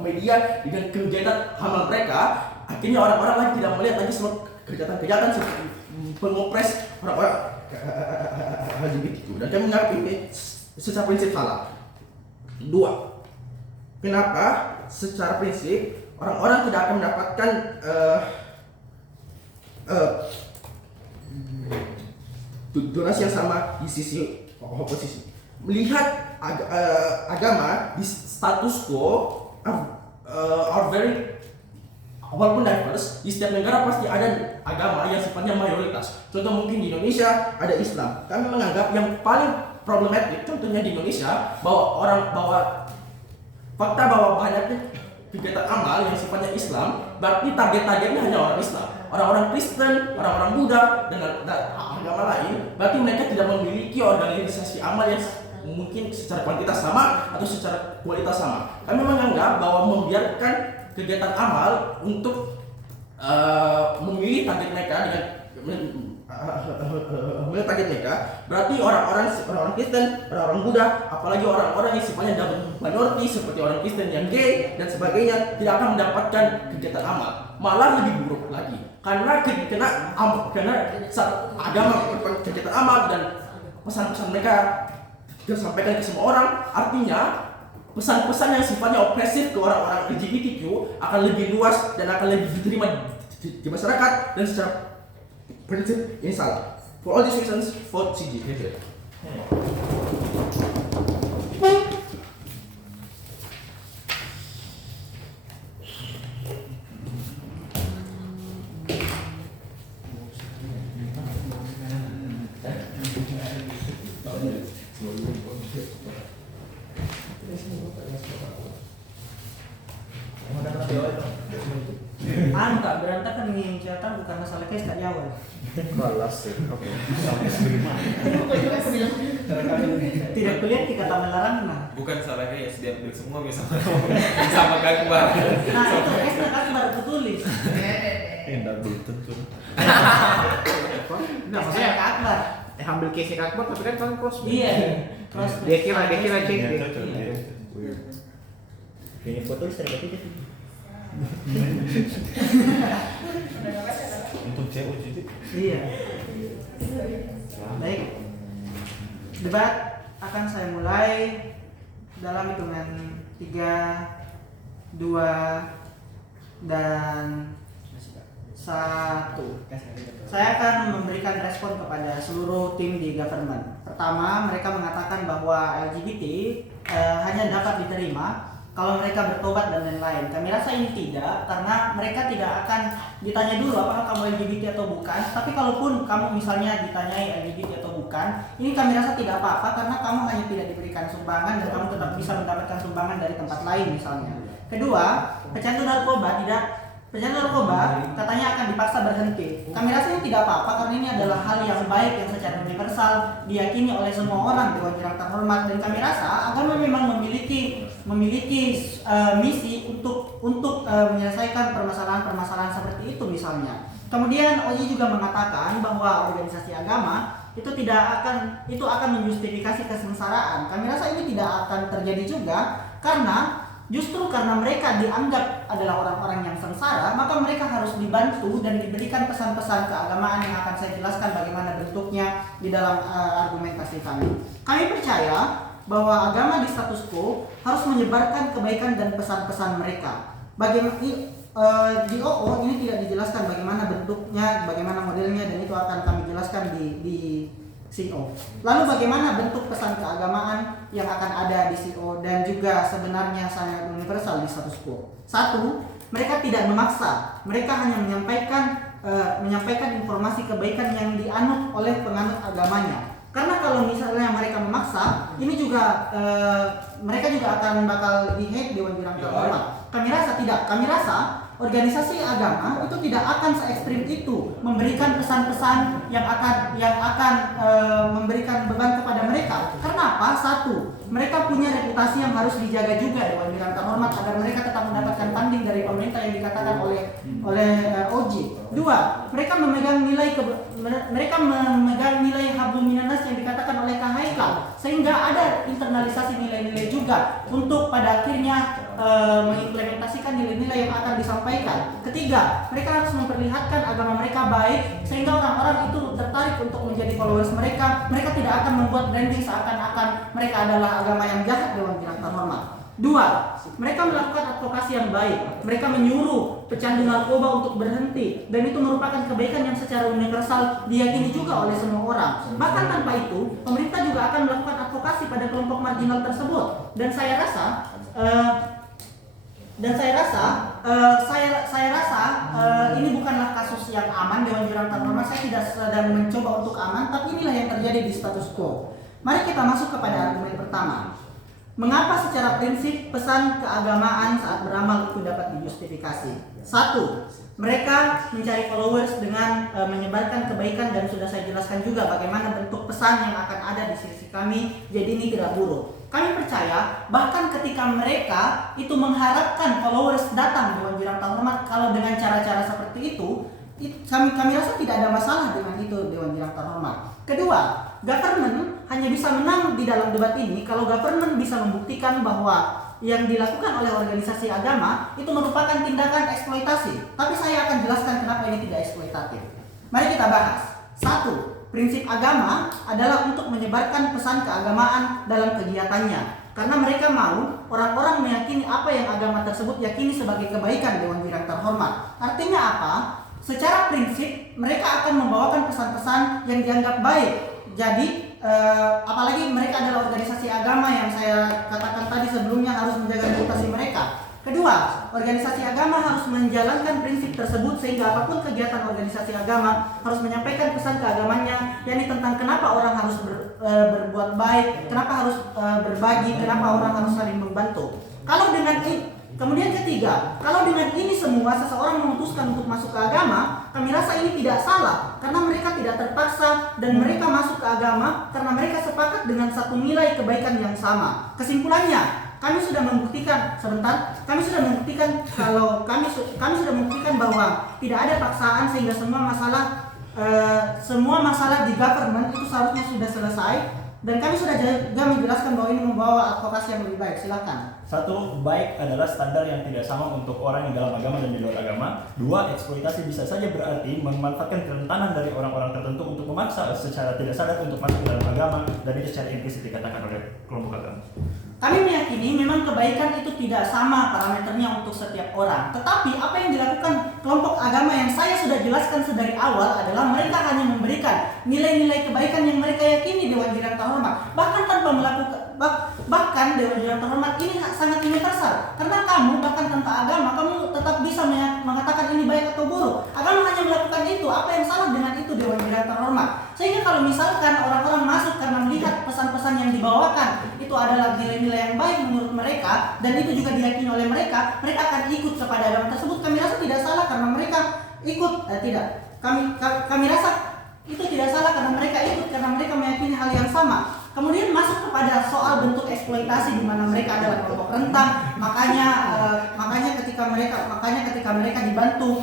media dengan kegiatan amal mereka. Akhirnya orang-orang lagi tidak melihat lagi semua kejahatan-kejahatan seperti pengopres orang-orang LGBTQ. Dan kami menganggap ini secara prinsip salah. 2. Kenapa secara prinsip orang-orang tidak akan mendapatkan donasi yang sama di sisi oposisi? Melihat agama di status quo are very, walaupun diverse, di setiap negara pasti ada agama yang sifatnya mayoritas. Contoh mungkin di Indonesia ada Islam. Kami menganggap yang paling problematik contohnya di Indonesia bahwa fakta bahwa banyaknya kegiatan amal yang sifatnya Islam berarti targetnya hanya orang Islam. Orang-orang Kristen, orang-orang Buddha dan agama lain berarti mereka tidak memiliki organisasi amal yang mungkin secara kuantitas sama atau secara kualitas sama. Kami menganggap bahwa membiarkan kegiatan amal untuk memilih target mereka dengan memilih target mereka berarti orang-orang Kristen, orang-orang Buddha, apalagi orang-orang yang sifatnya double minority seperti orang Kristen yang gay dan sebagainya tidak akan mendapatkan kegiatan amal. Malah lebih buruk lagi karena saat agama merupakan kegiatan amal dan pesan-pesan mereka disampaikan ke semua orang, artinya pesan-pesan yang sifatnya opresif ke orang-orang LGBTQ akan lebih luas dan akan lebih diterima di masyarakat dan secara prinsip ini salah. For all these reasons, vote CG. Anta berantakan menginginkan bukan masalah case tadi awal. Balas sih. Oke. Tidak kuliah kita tak melarang nah. Bukan salah kayak setiap break semua misalnya sama Kakbar. Nah itu case kan baru tulis. Enggak betul tuh. Nah, maksudnya Akbar. ambil case Akbar tapi kan kan cross. Iya. Cross. Dia kira cek. Kayaknya foto terbaik itu. Untuk cewek jadi. Iya. Baik. Debat akan saya mulai dalam hitungan 3, 2, 1. Dan satu, saya akan memberikan respon kepada seluruh tim di government. Pertama, mereka mengatakan bahwa LGBT hanya dapat diterima kalau mereka bertobat dan lain-lain. Kami rasa ini tidak, karena mereka tidak akan ditanya dulu apakah kamu LGBT atau bukan. Tapi kalaupun kamu misalnya ditanyai LGBT atau bukan, ini kami rasa tidak apa-apa karena kamu hanya tidak diberikan sumbangan dan kamu tetap bisa mendapatkan sumbangan dari tempat lain misalnya. Kedua, pecandu narkoba katanya akan dipaksa berhenti. Kami rasa ini tidak apa-apa karena ini adalah hal yang baik yang secara universal diyakini oleh semua orang Dewan Jurang terhormat, dan kami rasa agama memang memiliki misi untuk menyelesaikan permasalahan seperti itu misalnya. Kemudian Oji juga mengatakan bahwa organisasi agama itu akan menjustifikasi kesengsaraan. Kami rasa ini tidak akan terjadi juga justru karena mereka dianggap adalah orang-orang yang sengsara, maka mereka harus dibantu dan diberikan pesan-pesan keagamaan yang akan saya jelaskan bagaimana bentuknya di dalam argumentasi kami. Kami percaya bahwa agama di status quo harus menyebarkan kebaikan dan pesan-pesan mereka. Di OO ini tidak dijelaskan bagaimana bentuknya, bagaimana modelnya, dan itu akan kami jelaskan di CO. Lalu bagaimana bentuk pesan keagamaan yang akan ada di CO dan juga sebenarnya sangat universal di status quo. Satu, mereka tidak memaksa, mereka hanya menyampaikan informasi kebaikan yang dianut oleh penganut agamanya. Karena kalau misalnya mereka memaksa, ini juga mereka juga akan bakal di-hate Dewan Jurang terhormat. Kami rasa tidak. Kami rasa organisasi agama itu tidak akan se ekstrim itu memberikan pesan-pesan yang akan memberikan beban kepada mereka. Karena apa? Satu, mereka punya reputasi yang harus dijaga juga Dewan Jurang terhormat agar mereka tetap mendapatkan funding dari pemerintah yang dikatakan oleh OJ. Dua, mereka memegang nilai hablum minanas yang dikatakan oleh Kang Haikal, sehingga ada internalisasi nilai-nilai juga untuk pada akhirnya mengimplementasikan nilai-nilai yang akan disampaikan. Ketiga, mereka harus memperlihatkan agama mereka baik sehingga orang-orang itu tertarik untuk menjadi followers mereka. Mereka tidak akan membuat branding seakan-akan mereka adalah agama yang jahat Dewan Jurang terhormat. Dua, mereka melakukan advokasi yang baik. Mereka menyuruh pecandu narkoba untuk berhenti, dan itu merupakan kebaikan yang secara universal diyakini juga oleh semua orang. Bahkan tanpa itu, pemerintah juga akan melakukan advokasi pada kelompok marginal tersebut. Dan saya rasa ini bukanlah kasus yang aman Dewan Jurang terhormat. Saya tidak sedang mencoba untuk aman, tapi inilah yang terjadi di status quo. Mari kita masuk kepada argumen pertama. Mengapa secara prinsip pesan keagamaan saat beramal itu dapat dijustifikasi? Satu, mereka mencari followers dengan menyebarkan kebaikan, dan sudah saya jelaskan juga bagaimana bentuk pesan yang akan ada di sisi kami. Jadi ini tidak buruk. Kami percaya bahkan ketika mereka itu mengharapkan followers datang Dewan Jurang terhormat, kalau dengan cara-cara seperti itu kami rasa tidak ada masalah dengan itu Dewan Jurang terhormat. Kedua, government hanya bisa menang di dalam debat ini kalau government bisa membuktikan bahwa yang dilakukan oleh organisasi agama itu merupakan tindakan eksploitasi. Tapi saya akan jelaskan kenapa ini tidak eksploitatif. Mari kita bahas. Satu, prinsip agama adalah untuk menyebarkan pesan keagamaan dalam kegiatannya. Karena mereka mau orang-orang meyakini apa yang agama tersebut yakini sebagai kebaikan Dewan Jurang terhormat. Artinya apa? Secara prinsip mereka akan membawakan pesan-pesan yang dianggap baik. Jadi apalagi mereka adalah organisasi agama yang saya katakan tadi sebelumnya harus menjaga reputasi mereka. Kedua, organisasi agama harus menjalankan prinsip tersebut sehingga apapun kegiatan organisasi agama harus menyampaikan pesan keagamannya, yakni tentang kenapa orang harus berbuat baik, kenapa harus berbagi, kenapa orang harus saling membantu. Kemudian ketiga, kalau dengan ini semua seseorang memutuskan untuk masuk ke agama, kami rasa ini tidak salah karena mereka tidak terpaksa dan mereka masuk ke agama karena mereka sepakat dengan satu nilai kebaikan yang sama. Kesimpulannya, kami sudah membuktikan bahwa tidak ada paksaan sehingga semua masalah di government itu seharusnya sudah selesai, dan kami sudah juga menjelaskan bahwa ini membawa advokasi yang lebih baik. Silakan. Satu, baik adalah standar yang tidak sama untuk orang yang dalam agama dan di luar agama. Dua, eksploitasi bisa saja berarti memanfaatkan kerentanan dari orang-orang tertentu untuk memaksa secara tidak sadar untuk masuk ke dalam agama, dan itu secara implisit dikatakan oleh kelompok agama. Kami meyakini memang kebaikan itu tidak sama parameternya untuk setiap orang. Tetapi apa yang dilakukan kelompok agama yang saya sudah jelaskan sedari awal adalah mereka hanya memberikan nilai-nilai kebaikan yang mereka yakini Dewan Jiran Terhormat. Bahkan tanpa melakukan bahkan Dewan Jiran Terhormat ini sangat universal. Karena kamu bahkan tanpa agama kamu tetap bisa mengatakan ini baik atau buruk. Agama hanya melakukan itu. Apa yang salah dengan itu Dewan Jiran Terhormat? Sehingga kalau misalkan orang-orang masuk karena melihat pesan-pesan yang dibawakan itu adalah nilai-nilai yang baik menurut mereka dan itu juga diyakini oleh mereka akan ikut kepada agama tersebut. Kami rasa tidak salah karena mereka ikut kami rasa itu tidak salah karena mereka ikut karena mereka meyakini hal yang sama. Kemudian masuk kepada soal bentuk eksploitasi di mana mereka adalah kelompok rentan, makanya ketika mereka dibantu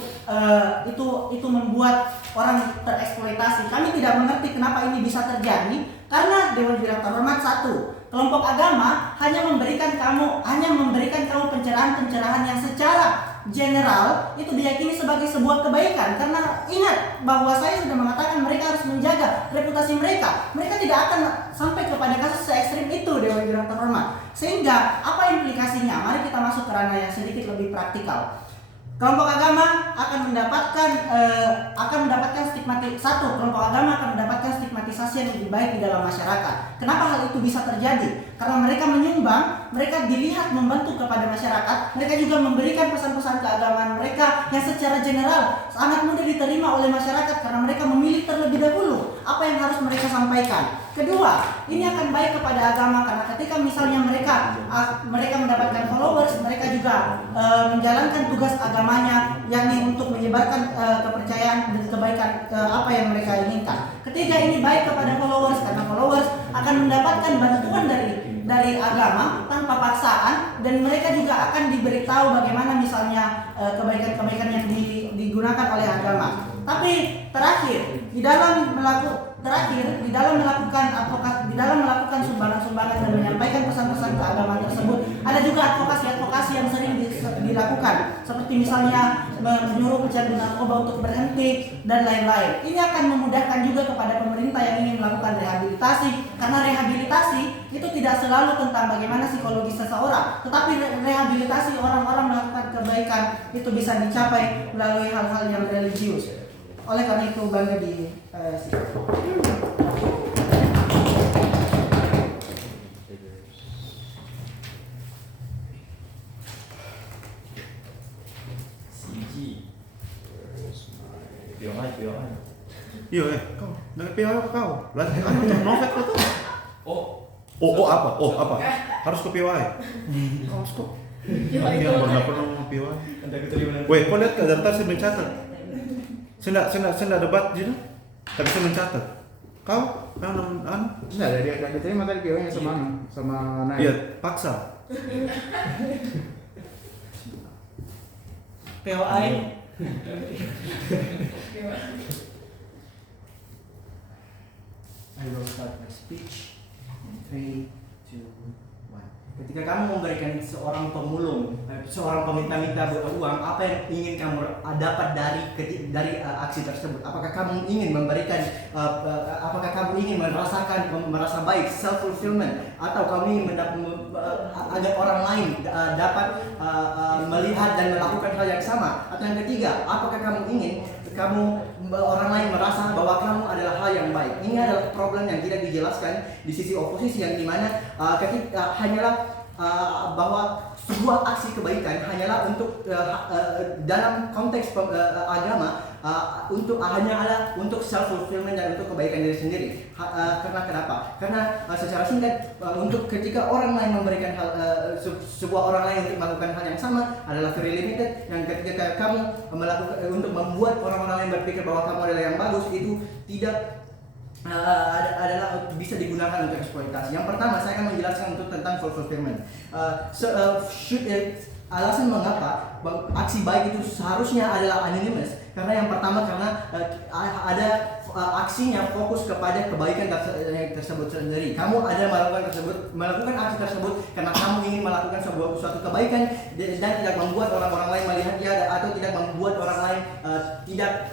itu membuat orang tereksploitasi. Kami tidak mengerti kenapa ini bisa terjadi karena Dewan Jiran Terhormat satu, kelompok agama hanya memberikan kamu pencerahan-pencerahan yang secara general itu diyakini sebagai sebuah kebaikan. Karena ingat bahwa saya sudah mengatakan mereka harus menjaga reputasi mereka. Mereka tidak akan sampai kepada kasus se-ekstrim itu Dewan Jiran Terhormat. Sehingga apa implikasinya? Mari kita masuk ke ranah yang sedikit lebih praktikal. Kelompok agama akan mendapatkan kelompok agama akan mendapatkan stigmatisasi yang lebih baik di dalam masyarakat. Kenapa hal itu bisa terjadi? Karena mereka menyumbang, mereka dilihat membantu kepada masyarakat, mereka juga memberikan pesan-pesan keagamaan mereka yang secara general sangat mudah diterima oleh masyarakat karena mereka memilih terlebih dahulu apa yang harus mereka sampaikan. Kedua, ini akan baik kepada agama karena ketika misalnya mereka mendapatkan followers, mereka juga menjalankan tugas agamanya, yakni untuk menyebarkan kepercayaan dan kebaikan apa yang mereka inginkan. Ketiga, ini baik kepada followers karena followers akan mendapatkan bantuan dari agama tanpa paksaan dan mereka juga akan diberitahu bagaimana misalnya kebaikan-kebaikan yang digunakan oleh agama. Tapi terakhir di dalam melakukan sumbangan-sumbangan dan menyampaikan pesan-pesan keagamaan tersebut, ada juga advokasi yang sering dilakukan, seperti misalnya menyuruh pecandu narkoba untuk berhenti dan lain-lain. Ini akan memudahkan juga kepada pemerintah yang ingin melakukan rehabilitasi, karena rehabilitasi itu tidak selalu tentang bagaimana psikologis seseorang, tetapi rehabilitasi orang-orang melakukan kebaikan itu bisa dicapai melalui hal-hal yang religius. Oleh karena itu bangga di Iya, kau. Nak POI apa kau? Lah, anu novet kau tuh. Apa? Harus ke POI. Harus kok. Yang pernah POI. Weh, kau lihat ke daftar saya mencatat. Saya tidak debat gitu. Tapi saya mencatat. Kau Enggak, dari yang diterima tadi PO-nya sama naik. Iya, paksa. POI. I will start my speech. 3, 2, 1. Ketika kamu memberikan seorang pemulung, seorang peminta-minta uang, apa yang ingin kamu dapat dari aksi tersebut? Apakah kamu ingin memberikan, apakah kamu ingin merasa baik, self fulfillment, atau kamu ingin agar orang lain dapat melihat dan melakukan hal yang sama? Atau yang ketiga, apakah kamu ingin orang lain merasa bahwa kamu adalah hal yang baik? Ini adalah problem yang tidak dijelaskan di sisi oposisi, yang dimana ketika hanyalah bahwa sebuah aksi kebaikan hanyalah untuk dalam konteks agama hanyalah untuk self fulfillment dan untuk kebaikan diri sendiri. Karena kenapa? Karena secara singkat untuk ketika orang lain memberikan sebuah orang lain untuk melakukan hal yang sama adalah very limited. Yang ketika kamu melakukan untuk membuat orang-orang lain berpikir bahwa kamu adalah yang bagus, itu tidak adalah bisa digunakan untuk eksploitasi. Yang pertama, saya akan menjelaskan untuk tentang self fulfillment. Alasan mengapa aksi baik itu seharusnya adalah anonymous, karena yang pertama karena ada aksinya fokus kepada kebaikan tersebut sendiri. Kamu ada melakukan aksi tersebut karena kamu ingin melakukan suatu kebaikan dan tidak membuat orang-orang lain melihat dia, atau tidak membuat orang lain tidak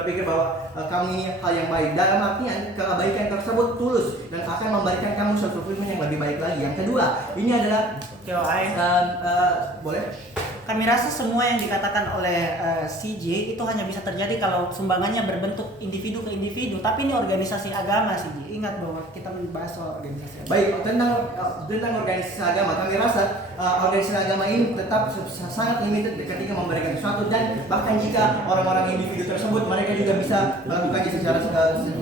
berpikir bahwa kamu ini hal yang baik. Dalam artian kebaikan tersebut tulus dan akan memberikan kamu self-fulfillment yang lebih baik lagi. Yang kedua, ini adalah boleh? Kami rasa semua yang dikatakan oleh CJ itu hanya bisa terjadi kalau sumbangannya berbentuk individu ke individu. Tapi ini organisasi agama, CJ. Ingat bahwa kita membahas soal organisasi agama. Baik, tentang organisasi agama, kami rasa organisasi agama ini tetap sangat limited ketika memberikan sesuatu, dan bahkan jika orang-orang individu tersebut mereka juga bisa melakukannya secara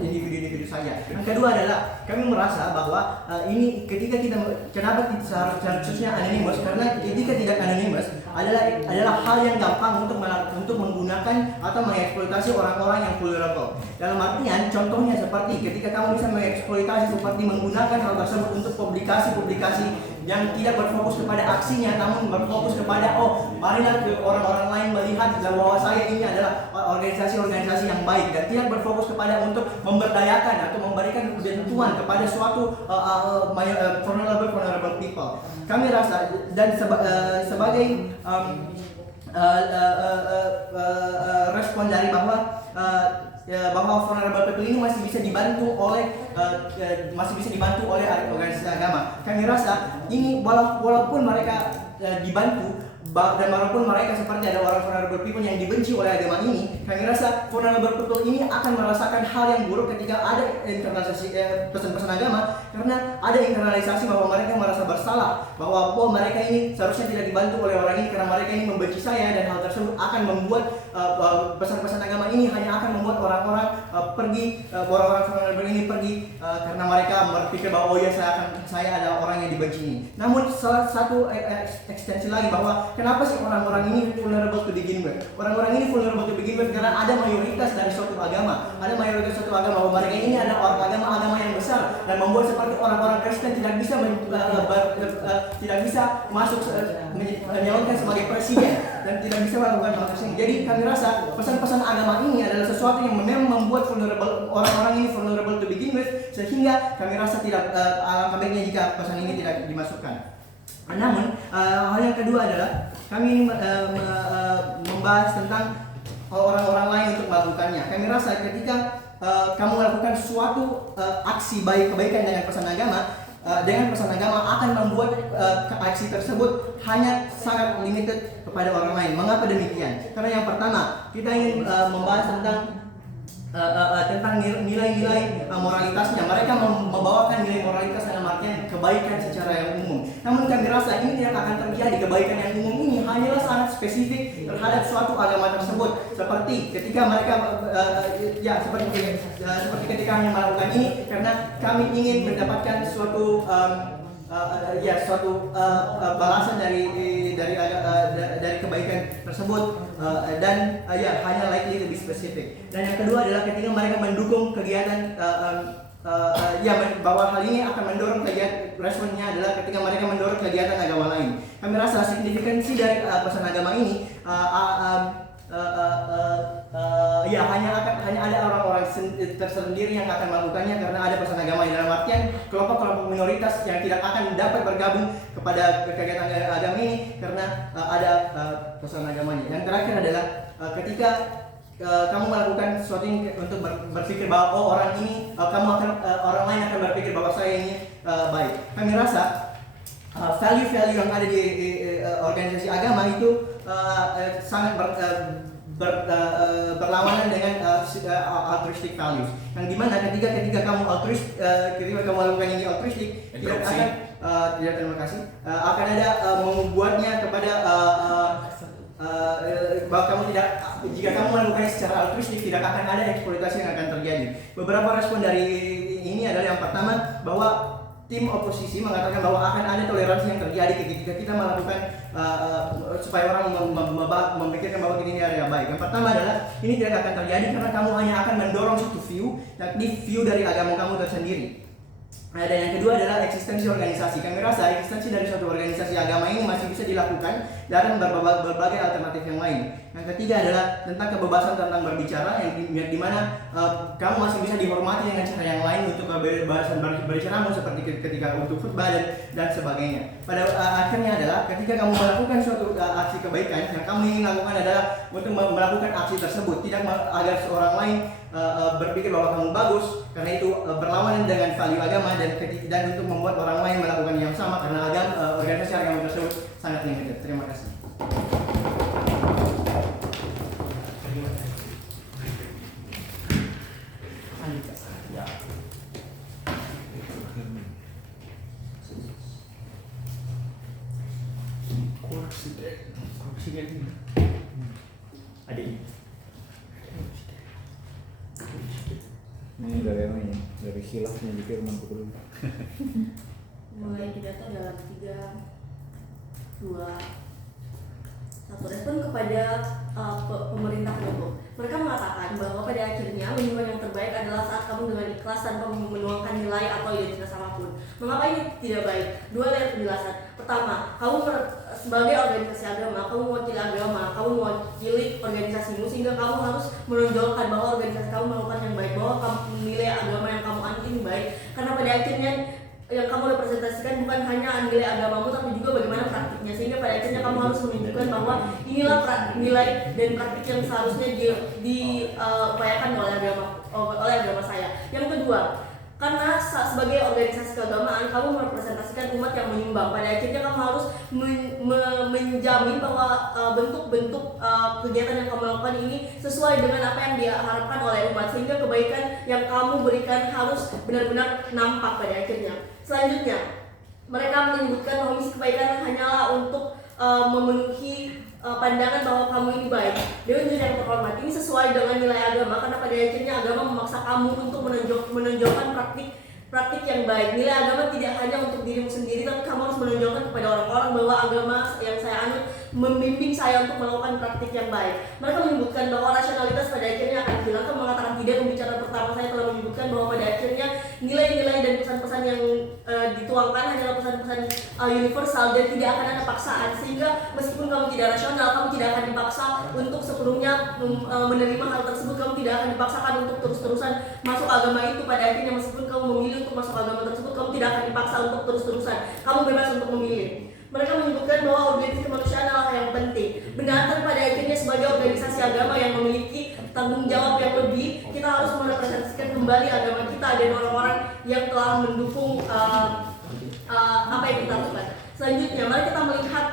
individu saja. Yang kedua adalah kami merasa bahwa ini ketika kita kenapa kita seharusnya anonymous, karena ketika tidak anonymous adalah hal yang gampang untuk menggunakan atau mengeksploitasi orang-orang yang vulnerable. Dalam artian contohnya seperti ketika kamu bisa mengeksploitasi seperti menggunakan hal tersebut untuk publikasi yang tidak berfokus kepada aksinya, namun berfokus kepada marilah orang-orang lain melihat bahwa saya ini adalah organisasi yang baik, dan tidak berfokus kepada untuk memberdayakan atau memberikan bantuan kepada suatu vulnerable people. Kami rasa dan sebagai respon dari bahwa vulnerable people ini masih bisa dibantu oleh organisasi agama. Kami rasa ini walaupun mereka dibantu dan walaupun mereka seperti ada orang vulnerable people yang dibenci oleh agama ini, kami rasa vulnerable people ini akan merasakan hal yang buruk ketika ada internalisasi pesan-pesan agama, karena ada internalisasi bahwa mereka merasa bersalah bahwa mereka ini seharusnya tidak dibantu oleh orang ini karena mereka ini membenci saya, dan hal tersebut akan membuat pesan-pesan agama ini hanya akan membuat orang-orang orang-orang vulnerable ini pergi karena mereka berpikir bahwa saya adalah orang yang dibenci ini. Namun salah satu ekstensi lagi bahwa kenapa sih orang-orang ini vulnerable to begin with? Orang-orang ini vulnerable to begin with karena ada mayoritas dari suatu agama. Ada mayoritas suatu agama bahwa mereka ini ada agama yang besar, dan membuat seperti orang-orang Kristen tidak bisa masuk menyalonkan sebagai presiden dan tidak bisa melakukan hal tersebut. Jadi kami rasa pesan-pesan agama ini adalah sesuatu yang memang membuat orang-orang ini vulnerable to begin with, sehingga kami rasa tidak alangkah baiknya jika pesan ini tidak dimasukkan. Namun hal yang kedua adalah kami membahas tentang orang-orang lain untuk melakukannya. Kami rasa ketika kamu melakukan suatu aksi baik kebaikan dengan pesan agama akan membuat aksi tersebut hanya sangat limited kepada orang lain. Mengapa demikian? Karena yang pertama, kita ingin membahas tentang nilai-nilai moralitasnya. Mereka membawakan nilai moralitas dalam artian kebaikan secara yang umum. Namun kami rasa ini tidak akan terjadi. Kebaikan yang umum ini hanyalah sangat spesifik terhadap suatu agama tersebut. Seperti ketika mereka seperti ketika hanya melakukan ini karena kami ingin mendapatkan suatu balasan dari kebaikan tersebut, dan hanya likely to be specific. Dan yang kedua adalah ketika mereka mendukung kegiatan bahwa hal ini akan mendorong kegiatan, responnya adalah ketika mereka mendorong kegiatan agama lain. Kami rasa signifikansi dari pesan agama ini hanya ada orang-orang tersendiri yang akan melakukannya karena ada pesan agama. Dalam artian kelompok-kelompok minoritas yang tidak akan dapat bergabung kepada kegiatan agama ini karena ada pesan agamanya. Yang terakhir adalah ketika kamu melakukan sesuatu untuk berpikir bahwa orang lain akan berpikir bahwa saya ini baik. Kami rasa value-value yang ada di organisasi agama itu sangat berlawanan dengan altruistic values, yang dimana ketika kamu melakukan ini altruistic terima kasih, akan ada membuatnya kepada bahwa jika kamu melakukannya secara altruistik tidak akan ada eksploitasi yang akan terjadi. Beberapa respon dari ini adalah yang pertama bahwa tim oposisi mengatakan bahwa akan ada toleransi yang terjadi ketika kita melakukan supaya orang memikirkan bahwa ini adalah baik. Yang pertama adalah ini tidak akan terjadi karena kamu hanya akan mendorong satu view, yakni view dari agama kamu tersendiri. Dan yang kedua adalah eksistensi organisasi. Kami rasa eksistensi dari suatu organisasi agama ini masih bisa dilakukan dalam berbagai alternatif yang lain. Yang ketiga adalah tentang kebebasan tentang berbicara yang dimana kamu masih bisa dihormati dengan cara yang lain untuk kebebasan berbicara seperti ketika untuk khutbah dan sebagainya. Pada akhirnya adalah ketika kamu melakukan suatu aksi kebaikan, yang kamu ingin lakukan adalah untuk melakukan aksi tersebut, tidak agar seorang lain berpikir bahwa kamu bagus karena itu berlawanan dengan value agama dan untuk membuat orang lain melakukan yang sama karena organisasi agama tersebut sangat limited. Terima kasih. Ada ini. Ini dari khilafnya di firman dulu. Mulai pidato dalam 3, 2, 1. Respon kepada pemerintah pendukung. Mereka mengatakan bahwa pada akhirnya lingkungan yang terbaik adalah saat kamu dengan ikhlas tanpa menuangkan nilai atau identitas apapun. Mengapa ini tidak baik? 2 layer penjelasan. Pertama, kamu sebagai organisasi agama, kamu mewakili agama, kamu mewakili organisasimu, sehingga kamu harus menonjolkan bahwa organisasi kamu melakukan yang baik, bahwa kamu nilai agama yang kamu anut ini baik. Karena pada akhirnya yang kamu representasikan bukan hanya nilai agamamu, tapi juga bagaimana praktiknya, sehingga pada akhirnya kamu harus menunjukkan bahwa inilah nilai dan praktik yang seharusnya diupayakan oleh agama saya. Yang kedua, karena sebagai organisasi keagamaan kamu merepresentasikan umat yang menyumbang, pada akhirnya kamu harus menjamin bahwa bentuk-bentuk kegiatan yang kamu lakukan ini sesuai dengan apa yang diharapkan oleh umat, sehingga kebaikan yang kamu berikan harus benar-benar nampak pada akhirnya. Selanjutnya, mereka menyebutkan bahwa misi kebaikan hanyalah untuk memenuhi pandangan bahwa kamu ini baik. Dewan Juri yang terhormat, ini sesuai dengan nilai agama karena pada akhirnya agama memaksa kamu untuk menonjolkan praktik yang baik. Nilai agama tidak hanya untuk dirimu sendiri, tapi kamu harus menonjolkan kepada orang-orang bahwa agama yang saya anut membimbing saya untuk melakukan praktik yang baik. Mereka menyebutkan bahwa rasionalitas pada akhirnya akan hilang. Kamu mengatakan tidak. Pembicaraan pertama saya telah menyebutkan bahwa pada akhirnya nilai-nilai dan pesan-pesan yang dituangkan hanyalah pesan-pesan universal dan tidak akan ada paksaan, sehingga meskipun kamu tidak rasional, kamu tidak akan dipaksa untuk sepenuhnya menerima hal tersebut. Kamu tidak akan dipaksakan untuk terus-terusan masuk agama itu. Pada akhirnya meskipun kamu memilih untuk masuk agama tersebut, kamu tidak akan dipaksa untuk terus-terusan. Kamu bebas untuk memilih. Mereka menyebutkan bahwa organisasi kemanusiaan adalah hal yang penting. Benar, pada akhirnya sebagai organisasi agama yang memiliki tanggung jawab yang lebih, kita harus merepresentasikan kembali agama kita dan orang-orang yang telah mendukung apa yang kita lakukan. Selanjutnya, mari kita melihat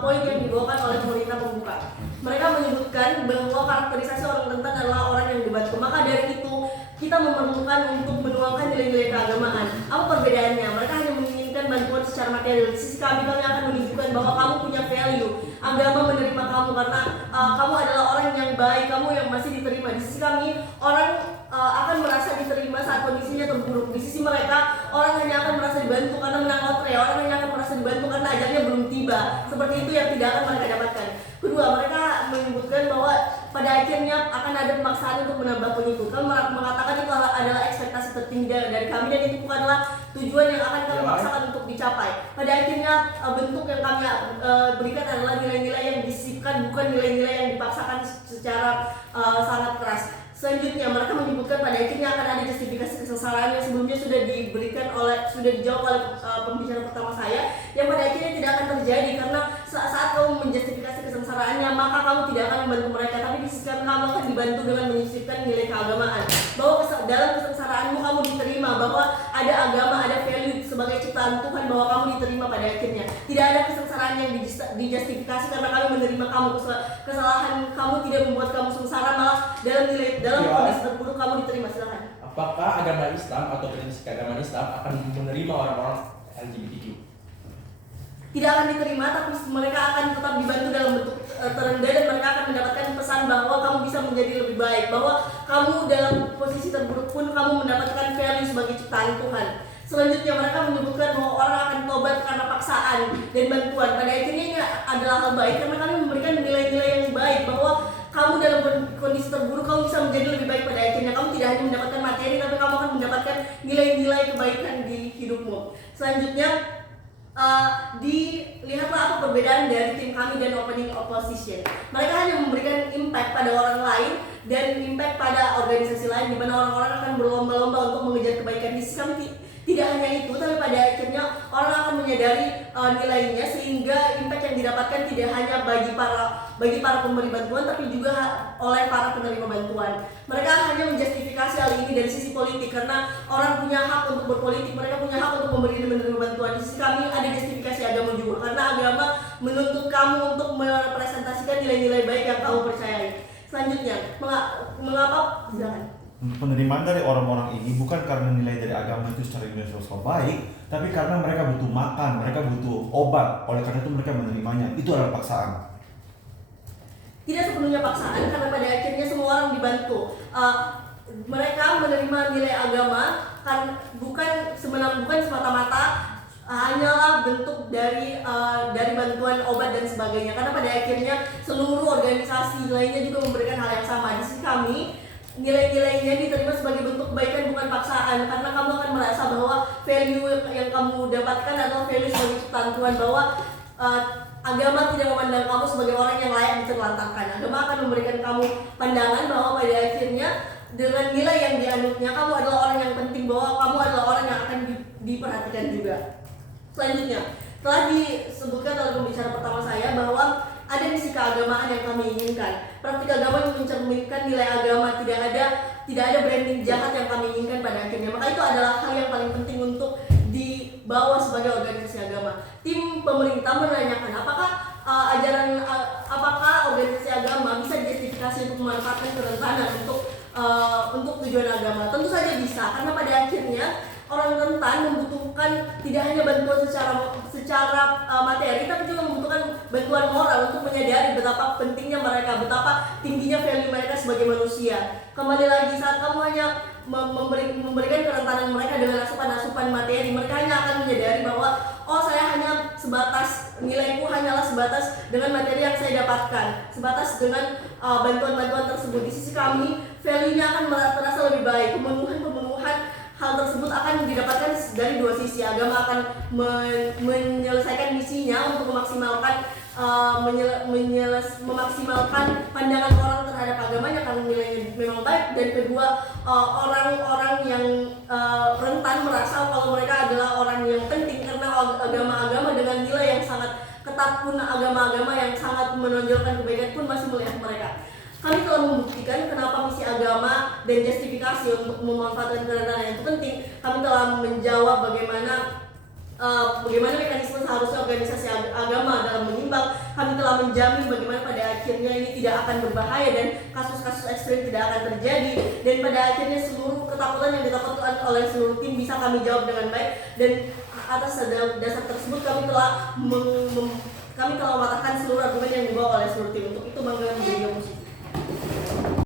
poin yang dibawakan oleh pemerintah pembuka. Mereka menyebutkan bahwa karakterisasi orang rentan adalah orang yang dibantu. Maka dari itu, kita memerlukan untuk menuangkan nilai-nilai keagamaan. Apa perbedaannya? Mereka hanya menginginkan bantuan secara material. Di sisi kami akan menunjukkan bahwa kamu punya value. Agama menerima kamu karena kamu adalah orang yang baik, kamu yang masih diterima. Di sisi kami, orang akan merasa diterima saat kondisinya terburuk. Di sisi mereka, orang hanya akan merasa dibantu karena menang lotre. Orang hanya akan merasa dibantu karena ajalnya belum tiba. Seperti itu yang tidak akan mereka dapatkan. Kedua, mereka menyebutkan bahwa pada akhirnya akan ada pemaksaan untuk menambah pengikut. Kami mengatakan itu adalah ekspektasi tertinggi dari kami dan itu bukanlah tujuan yang akan kami paksakan untuk dicapai. Pada akhirnya bentuk yang kami berikan adalah nilai-nilai yang disisipkan, bukan nilai-nilai yang dipaksakan secara sangat keras. Selanjutnya, mereka menyebutkan pada akhirnya akan ada justifikasi kesengsaraan yang sebelumnya sudah dijawab oleh pembicara pertama saya, yang pada akhirnya tidak akan terjadi karena saat kamu menjustifikasi kesengsaraannya, maka kamu tidak akan membantu mereka, tapi di sisi kamu akan dibantu dengan menyisipkan nilai keagamaan, bahwa dalam kesengsaraanmu kamu diterima, bahwa ada agama, ada value sebagai ciptaan Tuhan, bahwa kamu diterima pada akhirnya. Tidak ada kesengsaraan yang dijustifikasi karena kami menerima kamu. Kesalahan kamu tidak membuat kamu sengsara, malah dalam kondisi terburuk kamu diterima. Silakan. Apakah agama Islam atau prinsip agama Islam akan menerima orang-orang LGBTQ? Tidak akan diterima, tapi mereka akan tetap dibantu dalam bentuk terendah dan mereka akan mendapatkan pesan bahwa kamu bisa menjadi lebih baik, bahwa kamu dalam posisi terburuk pun kamu mendapatkan value sebagai ciptaan Tuhan. Selanjutnya, mereka menyebutkan bahwa orang akan tobat karena paksaan dan bantuan. Pada akhirnya ini adalah hal baik karena kami memberikan nilai-nilai yang baik, bahwa kamu dalam kondisi terburuk kamu bisa menjadi lebih baik pada akhirnya. Kamu tidak hanya mendapatkan materi, tapi kamu akan mendapatkan nilai-nilai kebaikan di hidupmu. Selanjutnya, dilihatlah apa perbedaan dari tim kami dan opening opposition. Mereka hanya memberikan impact pada orang lain dan impact pada organisasi lain, di mana orang-orang akan berlomba-lomba untuk mengejar kebaikan. Di sisi kami tidak hanya itu, tapi pada akhirnya orang akan menyadari nilainya, sehingga impact yang didapatkan tidak hanya bagi para pemberi bantuan, tapi juga oleh para penerima bantuan. Mereka hanya menjustifikasi hal ini dari sisi politik, karena orang punya hak untuk berpolitik, mereka punya hak untuk memberi dan menerima bantuan. Di sisi kami ada justifikasi agama juga, karena agama menuntut kamu untuk merepresentasikan nilai-nilai baik yang kamu percayai. Selanjutnya, mengapa? Silakan. Penerimaan dari orang-orang ini bukan karena nilai dari agama itu secara universal baik, tapi karena mereka butuh makan, mereka butuh obat, oleh karena itu mereka menerimanya. Itu adalah paksaan. Tidak sepenuhnya paksaan, karena pada akhirnya semua orang dibantu. Mereka menerima nilai agama kan bukan semata-mata hanyalah bentuk dari bantuan obat dan sebagainya, karena pada akhirnya seluruh organisasi lainnya juga memberikan hal yang sama. Di sisi kami, nilai-nilainya diterima sebagai bentuk kebaikan, bukan paksaan, karena kamu akan merasa bahwa value yang kamu dapatkan adalah value sebagai ciptaan Tuhan, bahwa agama tidak memandang kamu sebagai orang yang layak diterlantarkan. Agama akan memberikan kamu pandangan bahwa pada akhirnya dengan nilai yang dianutnya, kamu adalah orang yang penting, bahwa kamu adalah orang yang akan diperhatikan juga. Selanjutnya, telah disebutkan dalam pembicaraan pertama saya bahwa ada misi keagamaan yang kami inginkan. Praktik agama yang mencerminkan nilai agama, tidak ada branding jahat yang kami inginkan pada akhirnya. Maka itu adalah hal yang paling penting untuk dibawa sebagai organisasi agama. Tim pemerintah menanyakan apakah organisasi agama bisa dijustifikasi untuk memanfaatkan kerentanan untuk tujuan agama. Tentu saja bisa, karena pada akhirnya orang rentan membutuhkan tidak hanya bantuan secara materi, tapi juga membutuhkan bantuan moral untuk menyadari betapa pentingnya mereka, betapa tingginya value mereka sebagai manusia. Kembali lagi, saat kamu hanya memberikan kerentanan mereka dengan asupan-asupan materi, mereka hanya akan menyadari bahwa saya hanya nilaiku hanyalah sebatas dengan materi yang saya dapatkan, sebatas dengan bantuan-bantuan tersebut. Di sisi kami, value-nya akan terasa lebih baik. Pemenuhan hal tersebut akan didapatkan dari dua sisi. Agama akan menyelesaikan misinya untuk memaksimalkan pandangan orang terhadap agamanya karena nilainya memang baik, dan kedua, orang-orang yang rentan merasa kalau mereka adalah orang yang penting, karena agama-agama dengan nilai yang sangat ketat pun, agama-agama yang sangat menonjolkan kebaikan pun masih melihat mereka. Kami telah membuktikan kenapa misi agama dan justifikasi untuk memanfaatkan kerentanan itu penting. Kami telah menjawab bagaimana mekanisme seharusnya organisasi agama dalam mengimbang. Kami telah menjamin bagaimana pada akhirnya ini tidak akan berbahaya dan kasus-kasus ekstrim tidak akan terjadi, dan pada akhirnya seluruh ketakutan yang ditakutkan oleh seluruh tim bisa kami jawab dengan baik. Dan atas dasar tersebut kami telah mematahkan seluruh argumen yang dibawa oleh seluruh tim. Untuk itu bangga menjadi oposisi.